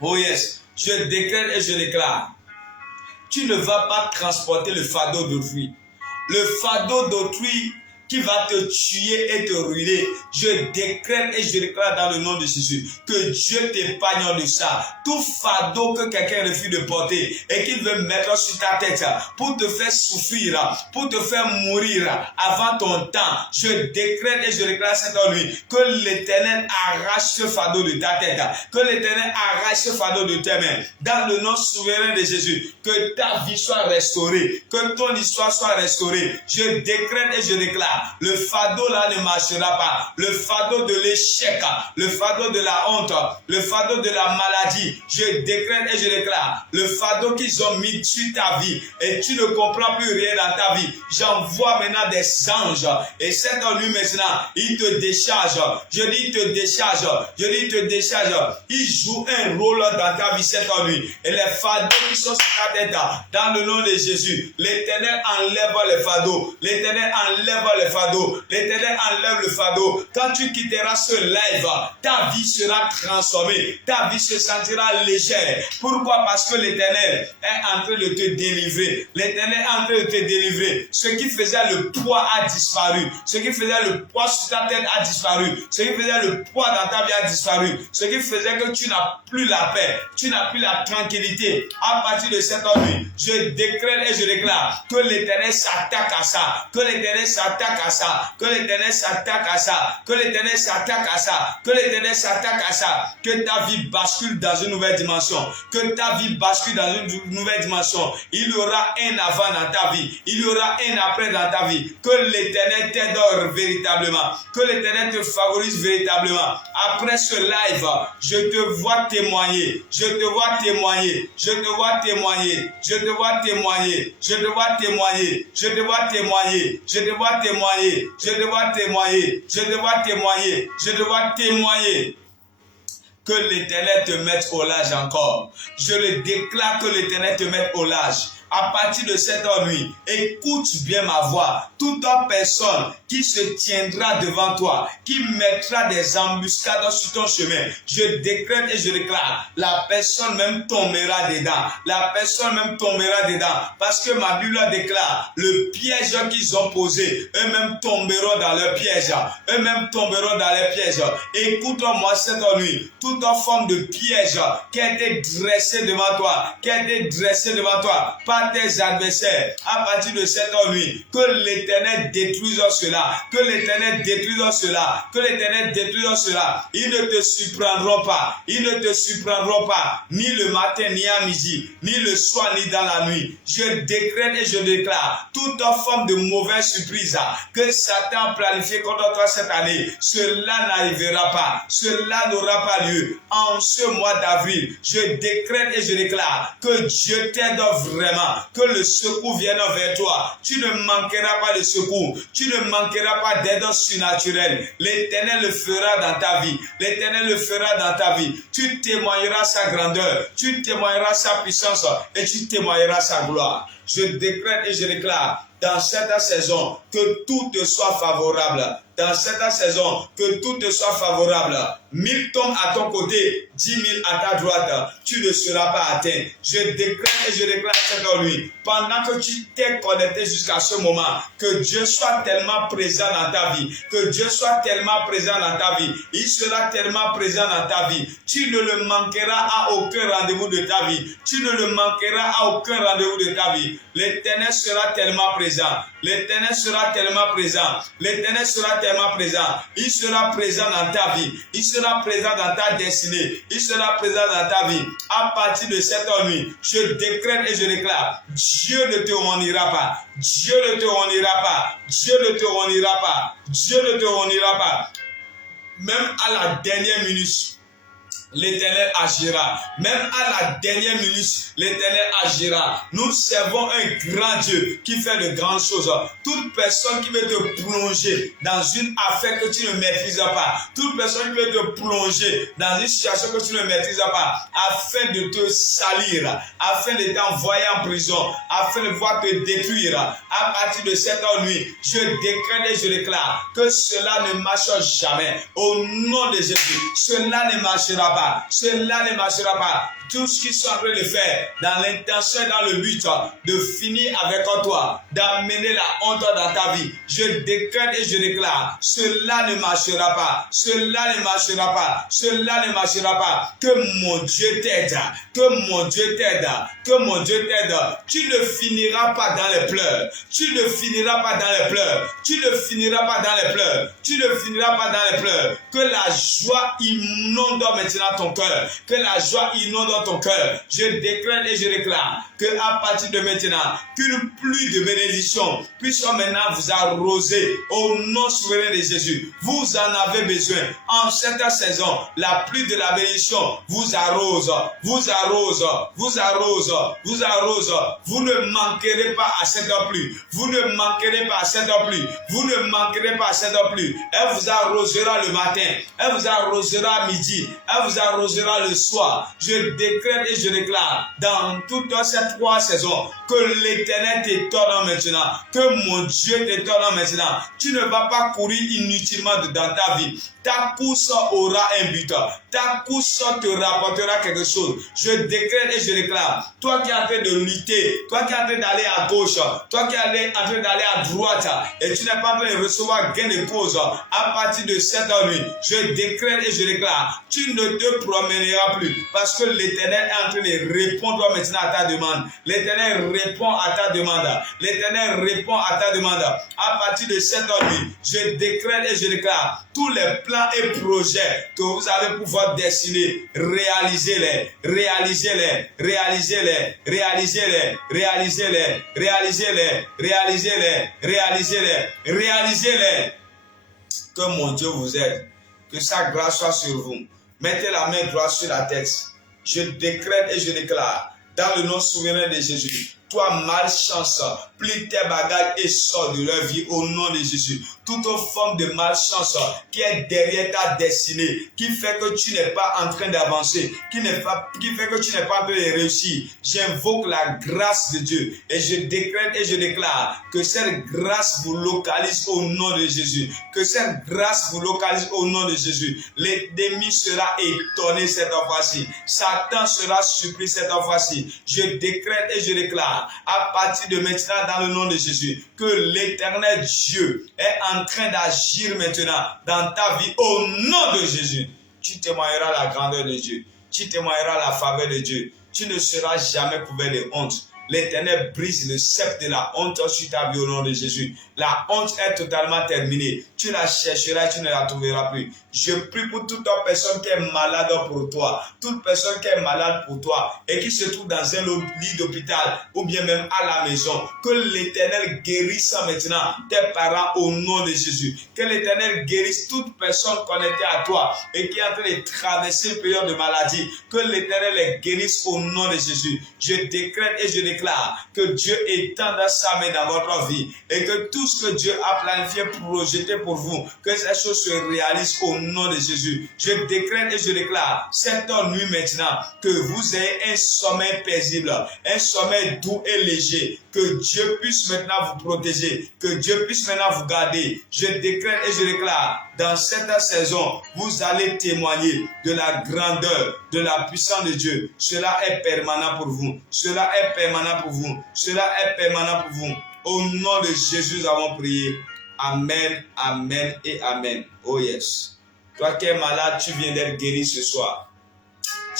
Oh yes. Je décrète et je déclare. Tu ne vas pas transporter le fardeau d'autrui. Le fardeau d'autrui qui va te tuer et te ruiner. Je décrète et je déclare dans le nom de Jésus que Dieu t'épargne de ça. Tout fardeau que quelqu'un refuse de porter et qu'il veut mettre sur ta tête pour te faire souffrir, pour te faire mourir avant ton temps. Je décrète et je déclare cette nuit que l'Éternel arrache ce fardeau de ta tête, que l'Éternel arrache ce fardeau de tes mains. Dans le nom souverain de Jésus, que ta vie soit restaurée, que ton histoire soit restaurée. Je décrète et je déclare, le fardeau là ne marchera pas. Le fardeau de l'échec, le fardeau de la honte, le fardeau de la maladie. Je décrète et je déclare, le fardeau qu'ils ont mis sur ta vie et tu ne comprends plus rien dans ta vie. J'envoie maintenant des anges et cette nuit maintenant, ils te déchargent. Je dis ils te déchargent. Je dis ils te déchargent. Ils jouent un rôle dans ta vie cette nuit. Et les fardeaux qui sont sur ta tête, dans le nom de Jésus, l'Éternel enlève les fardeaux. L'Éternel enlève les fardeaux. L'Éternel enlève le fardeau. Quand tu quitteras ce live, ta vie sera transformée. Ta vie se sentira légère. Pourquoi? Parce que l'Éternel est en train de te délivrer. L'Éternel est en train de te délivrer. Ce qui faisait le poids a disparu. Ce qui faisait le poids sur ta tête a disparu. Ce qui faisait le poids dans ta vie a disparu. Ce qui faisait que tu n'as plus la paix. Tu n'as plus la tranquillité. À partir de cette nuit, je décrète et je déclare que l'Éternel s'attaque à ça. Que l'Éternel s'attaque s'attaque à ça, que l'Éternel s'attaque à ça, que l'Éternel s'attaque à ça, que l'Éternel s'attaque à ça, que ta vie bascule dans une nouvelle dimension, que ta vie bascule dans une nouvelle dimension. Il y aura un avant dans ta vie, il y aura un après dans ta vie, que l'Éternel t'aide véritablement, que l'Éternel te favorise véritablement. Après ce live, je te vois témoigner, je te vois témoigner, je te vois témoigner, je te vois témoigner, je te vois témoigner, je te vois témoigner, je te vois témoigner, je te vois témoigner, je te vois témoigner, je te vois témoigner. Que l'Éternel te mette au large encore. Je le déclare, que l'Éternel te mette au large. À partir de cette nuit, écoute bien ma voix. Toute personne qui se tiendra devant toi, qui mettra des embuscades sur ton chemin, je décrète et je déclare, la personne même tombera dedans. La personne même tombera dedans. Parce que ma Bible déclare, le piège qu'ils ont posé, eux-mêmes tomberont dans leur piège. Eux-mêmes tomberont dans leur piège. Écoute-moi cette nuit. Toute forme de piège qui a été dressée devant toi, qui a été dressée devant toi, par tes adversaires, à partir de cette nuit, que l'Éternel détruise cela, que l'Éternel détruise cela, que l'Éternel détruise cela. Ils ne te surprendront pas, ils ne te surprendront pas, ni le matin, ni à midi, ni le soir, ni dans la nuit. Je décrète et je déclare toute forme de mauvaise surprise que Satan a planifié contre toi cette année, cela n'arrivera pas, cela n'aura pas lieu. En ce mois d'avril, je décrète et je déclare que Dieu t'aide vraiment, que le secours vienne vers toi. Tu ne manqueras pas de secours, tu ne manqueras pas d'aide surnaturelle. L'Éternel le fera dans ta vie, l'Éternel le fera dans ta vie. Tu témoigneras sa grandeur, tu témoigneras sa puissance et tu témoigneras sa gloire. Je décrète et je déclare dans cette saison que tout te soit favorable. Dans cette saison, que tout te soit favorable. 1000 tombent à ton côté, 10 000 à ta droite. Tu ne seras pas atteint. Je décrète et je déclare cette nuit. Pendant que tu t'es connecté jusqu'à ce moment, que Dieu soit tellement présent dans ta vie. Que Dieu soit tellement présent dans ta vie. Il sera tellement présent dans ta vie. Tu ne le manqueras à aucun rendez-vous de ta vie. Tu ne le manqueras à aucun rendez-vous de ta vie. L'Éternel sera tellement présent. L'Éternel sera tellement présent. L'Éternel sera tellement présent. Il sera présent dans ta vie. Il sera présent dans ta destinée. Il sera présent dans ta vie. À partir de cette nuit, je décrète et je déclare, Dieu ne te honira pas. Dieu ne te honira pas. Dieu ne te honira pas. Dieu ne te honira pas. Même à la dernière minute, l'Éternel agira. Même à la dernière minute, l'Éternel agira. Nous servons un grand Dieu qui fait de grandes choses. Toute personne qui veut te plonger dans une affaire que tu ne maîtrises pas, toute personne qui veut te plonger dans une situation que tu ne maîtrises pas, afin de te salir, afin de t'envoyer en prison, afin de voir te détruire, à partir de cette nuit, je décrète et je déclare que cela ne marche jamais. Au nom de Jésus, cela ne marchera pas. Cela ne marchera pas. Tout ce qu'ils sont en train de faire dans l'intention et dans le but de finir avec toi, d'amener la honte dans ta vie, je décrète et je déclare, cela ne marchera pas. Cela ne marchera pas. Cela ne marchera pas. Que mon Dieu t'aide. Que mon Dieu t'aide. Que mon Dieu t'aide. Tu ne finiras pas dans les pleurs. Tu ne finiras pas dans les pleurs. Tu ne finiras pas dans les pleurs. Tu ne finiras pas dans les pleurs. Que la joie inonde maintenant ton cœur. Que la joie inonde ton cœur. Je décrète et je déclare que à partir de maintenant, qu'une pluie de bénédiction puisse maintenant vous arroser au nom souverain de Jésus. Vous en avez besoin. En cette saison, la pluie de la bénédiction vous arrose, vous arrose, vous arrose, vous arrose. Vous ne manquerez pas à cette pluie. Vous ne manquerez pas à cette pluie. Vous ne manquerez pas à cette pluie. Elle vous arrosera le matin. Elle vous arrosera à midi. Elle vous arrosera le soir. Je décrète et je déclare dans toutes ces 3 saisons que l'Éternel t'étonne maintenant, que mon Dieu t'étonne maintenant. Tu ne vas pas courir inutilement dans ta vie. Ta course aura un but. Ta course te rapportera quelque chose. Je décrète et je déclare, toi qui es en train de lutter, toi qui es en train d'aller à gauche, toi qui es en train d'aller à droite, et tu n'es pas en train de recevoir gain de cause, à partir de cette nuit, je décrète et je déclare, tu ne te promèneras plus, parce que l'Éternel l'Éternel est en train de répondre maintenant à ta demande. L'Éternel répond à ta demande. L'Éternel répond à ta demande. À partir de cette nuit, je décrète et je déclare tous les plans et projets que vous avez pour votre destinée, réalisez-les, réalisez-les, réalisez-les, réalisez-les, réalisez-les, réalisez-les, réalisez-les, réalisez-les, réalisez-les. Que mon Dieu vous aide. Que sa grâce soit sur vous. Mettez la main droite sur la tête. Je décrète et je déclare, dans le nom souverain de Jésus, toi malchance, plie tes bagages et sors de leur vie au nom de Jésus. Toute forme de malchance qui est derrière ta destinée, qui fait que tu n'es pas en train d'avancer, qui fait que tu n'es pas en train de réussir. J'invoque la grâce de Dieu et je décrète et je déclare que cette grâce vous localise au nom de Jésus. Que cette grâce vous localise au nom de Jésus. L'ennemi sera étonné cette fois-ci. Satan sera surpris cette fois-ci. Je décrète et je déclare à partir de maintenant dans le nom de Jésus que l'Éternel Dieu est en train d'agir maintenant dans ta vie au nom de Jésus. Tu témoigneras la grandeur de Dieu. Tu témoigneras la faveur de Dieu. Tu ne seras jamais couvert de honte. L'Éternel brise le sceptre de la honte sur ta vie au nom de Jésus. La honte est totalement terminée. Tu la chercheras et tu ne la trouveras plus. Je prie pour toute personne qui est malade pour toi, toute personne qui est malade pour toi et qui se trouve dans un lit d'hôpital ou bien même à la maison. Que l'Éternel guérisse maintenant tes parents au nom de Jésus. Que l'Éternel guérisse toute personne connectée à toi et qui est en train de traverser une période de maladie. Que l'Éternel les guérisse au nom de Jésus. Je décrète et je déclare que Dieu étende sa main dans votre vie et que tout ce que Dieu a planifié, projeté pour vous, que ces choses se réalisent au nom de Jésus. Je décrète et je déclare cette nuit maintenant que vous ayez un sommeil paisible, un sommeil doux et léger, que Dieu puisse maintenant vous protéger, que Dieu puisse maintenant vous garder. Je décrète et je déclare dans cette saison, vous allez témoigner de la grandeur, de la puissance de Dieu. Cela est permanent pour vous. Cela est permanent pour vous. Cela est permanent pour vous. Au nom de Jésus, nous avons prié. Amen, amen et amen. Oh yes. Toi qui es malade, tu viens d'être guéri ce soir.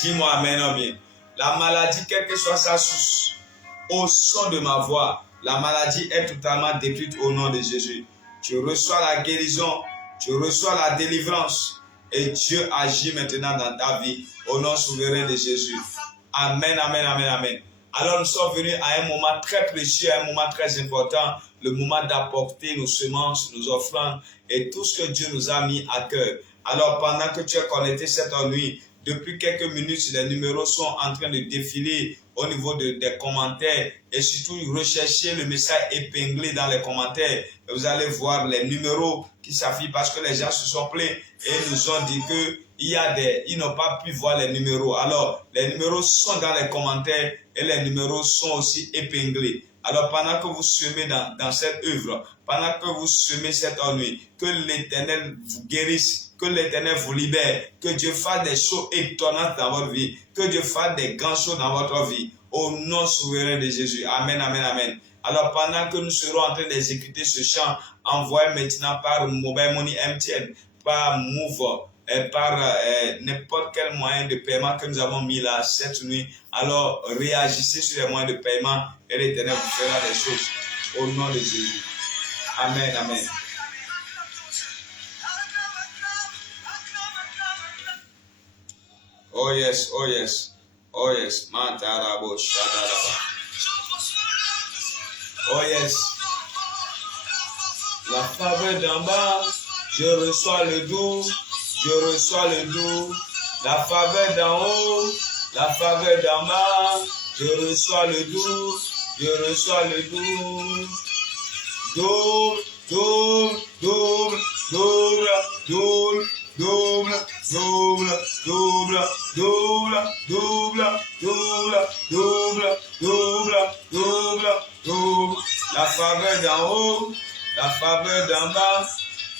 Dis-moi amen ou bien. La maladie, quelle que soit sa source, au son de ma voix, la maladie est totalement détruite au nom de Jésus. Tu reçois la guérison, tu reçois la délivrance et Dieu agit maintenant dans ta vie au nom souverain de Jésus. Amen, amen, amen, amen. Alors nous sommes venus à un moment très précieux, un moment très important, le moment d'apporter nos semences, nos offrandes et tout ce que Dieu nous a mis à cœur. Alors pendant que tu es connecté cette nuit, depuis quelques minutes, les numéros sont en train de défiler au niveau des commentaires et surtout recherchez le message épinglé dans les commentaires. Et vous allez voir les numéros qui s'affichent parce que les gens se sont plaints et nous ont dit que ils n'ont pas pu voir les numéros. Alors, les numéros sont dans les commentaires et les numéros sont aussi épinglés. Alors, pendant que vous semez dans cette œuvre, pendant que vous semez cette nuit, que l'Éternel vous guérisse, que l'Éternel vous libère, que Dieu fasse des choses étonnantes dans votre vie, que Dieu fasse des grandes choses dans votre vie, au nom souverain de Jésus. Amen, amen, amen. Alors, pendant que nous serons en train d'exécuter ce chant, envoyez maintenant par Mobile Money MTN, par Move, par n'importe quel moyen de paiement que nous avons mis là cette nuit. Alors, réagissez sur les moyens de paiement et l'Éternel vous fera des choses au nom de Jésus. Amen, amen. Oh yes, oh yes, oh yes. Mantarabo, shadalaba. Oh yes. La faveur d'en bas, je reçois le doux, je reçois le doux. La faveur d'en haut, la faveur d'en bas, je reçois le doux, je reçois le doux. Double, double, double, double, double, double, double, double, double, double, double, double, double, double, double. La faveur d'en haut, la faveur d'en bas,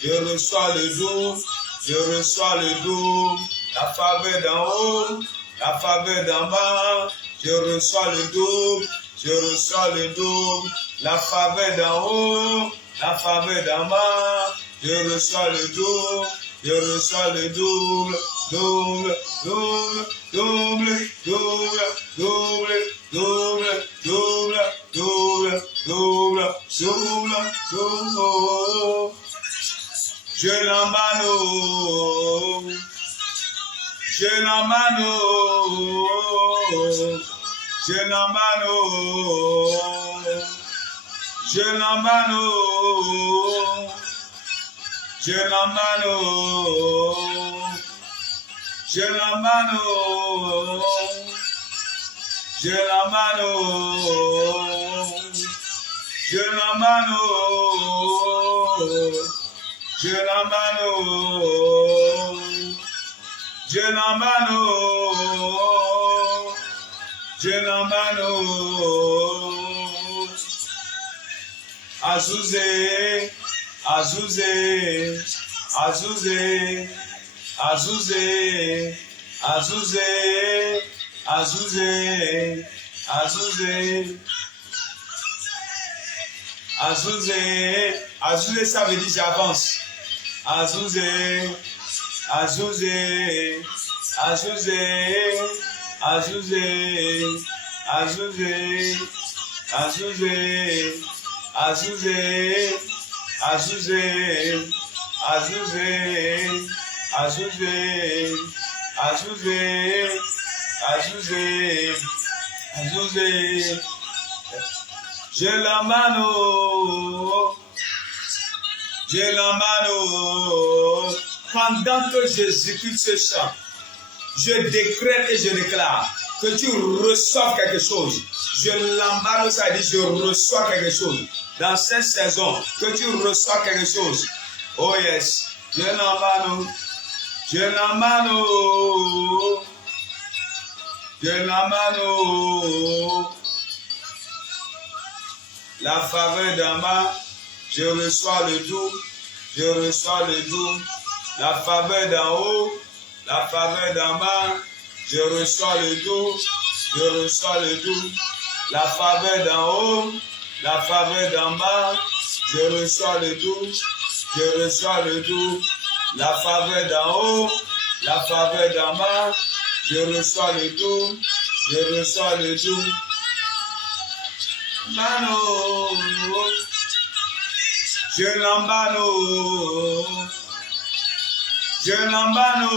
je reçois le double, je reçois le double. La faveur d'en haut, la faveur d'en bas, je reçois le double, je reçois le double. La faveur d'en haut, la faveur d'en bas, je reçois le double, je reçois le double, double, double, double, double, double, double, double, double, double, double, double. Je l'emmano, je l'emmano, je l'emmano, je l'emmano, je l'emmano, je l'emmano, je l'emmano, je l'emmano, je l'emmano, je l'emmano, je l'emmano, Azuze, Azuze, Azuze, Azuze, Azuze, Azuze, Azuze, Azuze, Azuze, ça veut dire j'avance. Azuze, Azuze, Azuze, Azuze, Azuze, Azuze, Azuze, Azuze, Azuze, Azuze, Azuze, Azuze, Azuze, je l'emmano, je l'emmano. Pendant que j'exécute ce chant, je décrète et je déclare que tu reçois quelque chose. Je l'emmano, ça dit je reçois quelque chose. Dans cette saison, que tu reçois quelque chose. Oh yes, je l'emmano, je l'emmano, je l'emmano. La faveur d'en bas, je reçois le doux, je reçois le doux. La faveur d'en haut, la faveur d'en bas, je reçois le doux, je reçois le doux. La faveur d'en haut, la faveur d'en bas, je reçois le doux, je reçois le doux. La faveur d'en haut, la faveur d'en bas, je reçois le doux, je reçois le doux. Mano, je l'embano, je l'embano,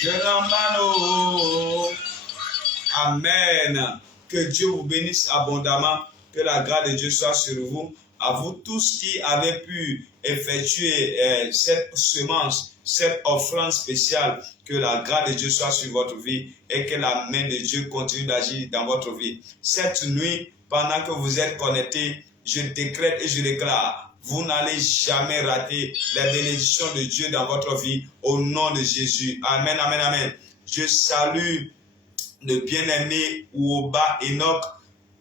je l'embano. Amen. Que Dieu vous bénisse abondamment, que la grâce de Dieu soit sur vous. À vous tous qui avez pu effectuer cette semence, cette offrande spéciale, que la grâce de Dieu soit sur votre vie et que la main de Dieu continue d'agir dans votre vie. Cette nuit, pendant que vous êtes connectés, je décrète et je déclare, vous n'allez jamais rater les bénédictions de Dieu dans votre vie au nom de Jésus. Amen, amen, amen. Je salue le bien-aimé Ouoba Enoch.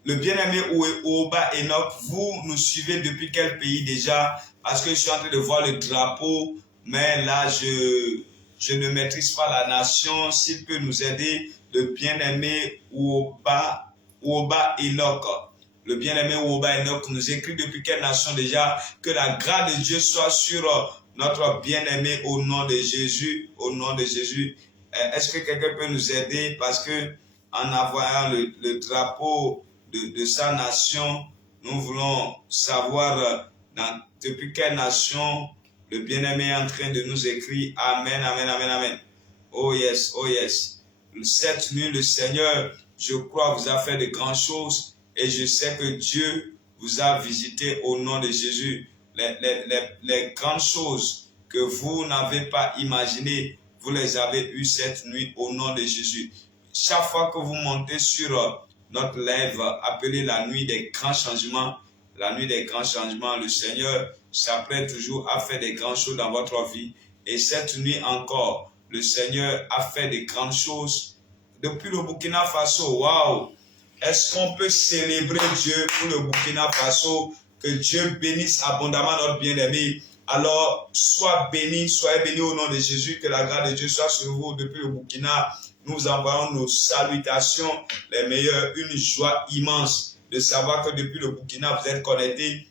Le bien-aimé Ouoba Enoch, vous nous suivez depuis quel pays déjà? Parce que je suis en train de voir le drapeau, mais là, je ne maîtrise pas la nation. S'il peut nous aider, le bien-aimé Ouoba Enoch. Le bien-aimé Ouoba Enoch nous écrit depuis quelle nation déjà? Que la grâce de Dieu soit sur notre bien-aimé au nom de Jésus. Au nom de Jésus. Est-ce que quelqu'un peut nous aider? Parce que en envoyant le drapeau de sa nation, nous voulons savoir depuis quelle nation le bien-aimé est en train de nous écrire. Amen, amen, amen, amen. Oh yes, oh yes. Cette nuit, le Seigneur, je crois, vous a fait de grandes choses et je sais que Dieu vous a visité au nom de Jésus. Les grandes choses que vous n'avez pas imaginées, vous les avez eues cette nuit au nom de Jésus. Chaque fois que vous montez sur notre live appelé la nuit des grands changements, la nuit des grands changements, le Seigneur s'apprête toujours à faire des grandes choses dans votre vie. Et cette nuit encore, le Seigneur a fait des grandes choses depuis le Burkina Faso. Waouh! Est-ce qu'on peut célébrer Dieu pour le Burkina Faso? Que Dieu bénisse abondamment notre bien-aimé. Alors, soyez bénis au nom de Jésus, que la grâce de Dieu soit sur vous depuis le Burkina. Nous envoyons nos salutations, les meilleures, une joie immense de savoir que depuis le Burkina, vous êtes connectés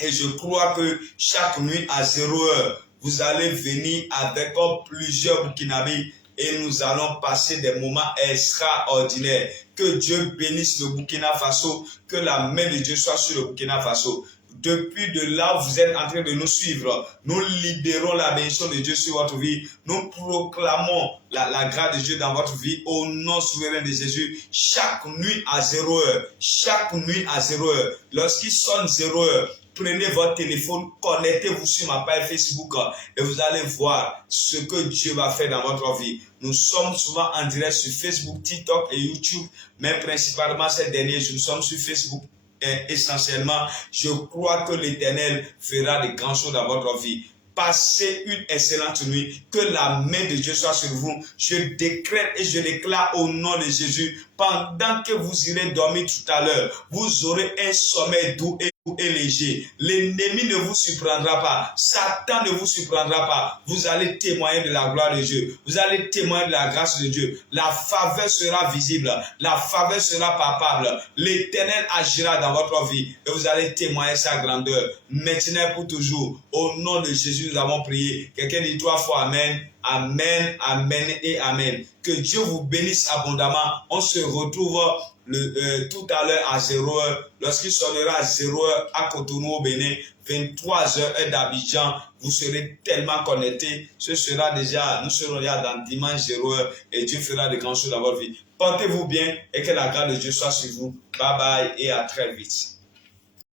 Et je crois que chaque nuit à 0 heure, vous allez venir avec plusieurs Burkinabés et nous allons passer des moments extraordinaires. Que Dieu bénisse le Burkina Faso, que la main de Dieu soit sur le Burkina Faso. Depuis de là où vous êtes en train de nous suivre, nous libérons la bénédiction de Dieu sur votre vie. Nous proclamons la grâce de Dieu dans votre vie au nom souverain de Jésus. Chaque nuit à 0 heure, chaque nuit à 0 heure, lorsqu'il sonne 0 heure, prenez votre téléphone, connectez-vous sur ma page Facebook et vous allez voir ce que Dieu va faire dans votre vie. Nous sommes souvent en direct sur Facebook, TikTok et YouTube, mais principalement ces derniers jours, nous sommes sur Facebook. Essentiellement, je crois que l'Éternel fera de grandes choses dans votre vie. Passez une excellente nuit. Que la main de Dieu soit sur vous. Je décrète et je déclare au nom de Jésus, pendant que vous irez dormir tout à l'heure, vous aurez un sommeil doux et léger. L'ennemi ne vous surprendra pas. Satan ne vous surprendra pas. Vous allez témoigner de la gloire de Dieu. Vous allez témoigner de la grâce de Dieu. La faveur sera visible. La faveur sera palpable. L'Éternel agira dans votre vie et vous allez témoigner sa grandeur. Maintenant et pour toujours. Au nom de Jésus, nous avons prié. Quelqu'un dit 3 fois Amen. Amen, Amen et Amen. Que Dieu vous bénisse abondamment. On se retrouve tout à l'heure à 0 heure. Lorsqu'il sonnera à 0 heure à Cotonou au Bénin, 23 heures heure d'Abidjan, vous serez tellement connectés. Nous serons déjà dans dimanche 0 heure et Dieu fera de grandes choses dans votre vie. Portez-vous bien et que la grâce de Dieu soit sur vous. Bye bye et à très vite.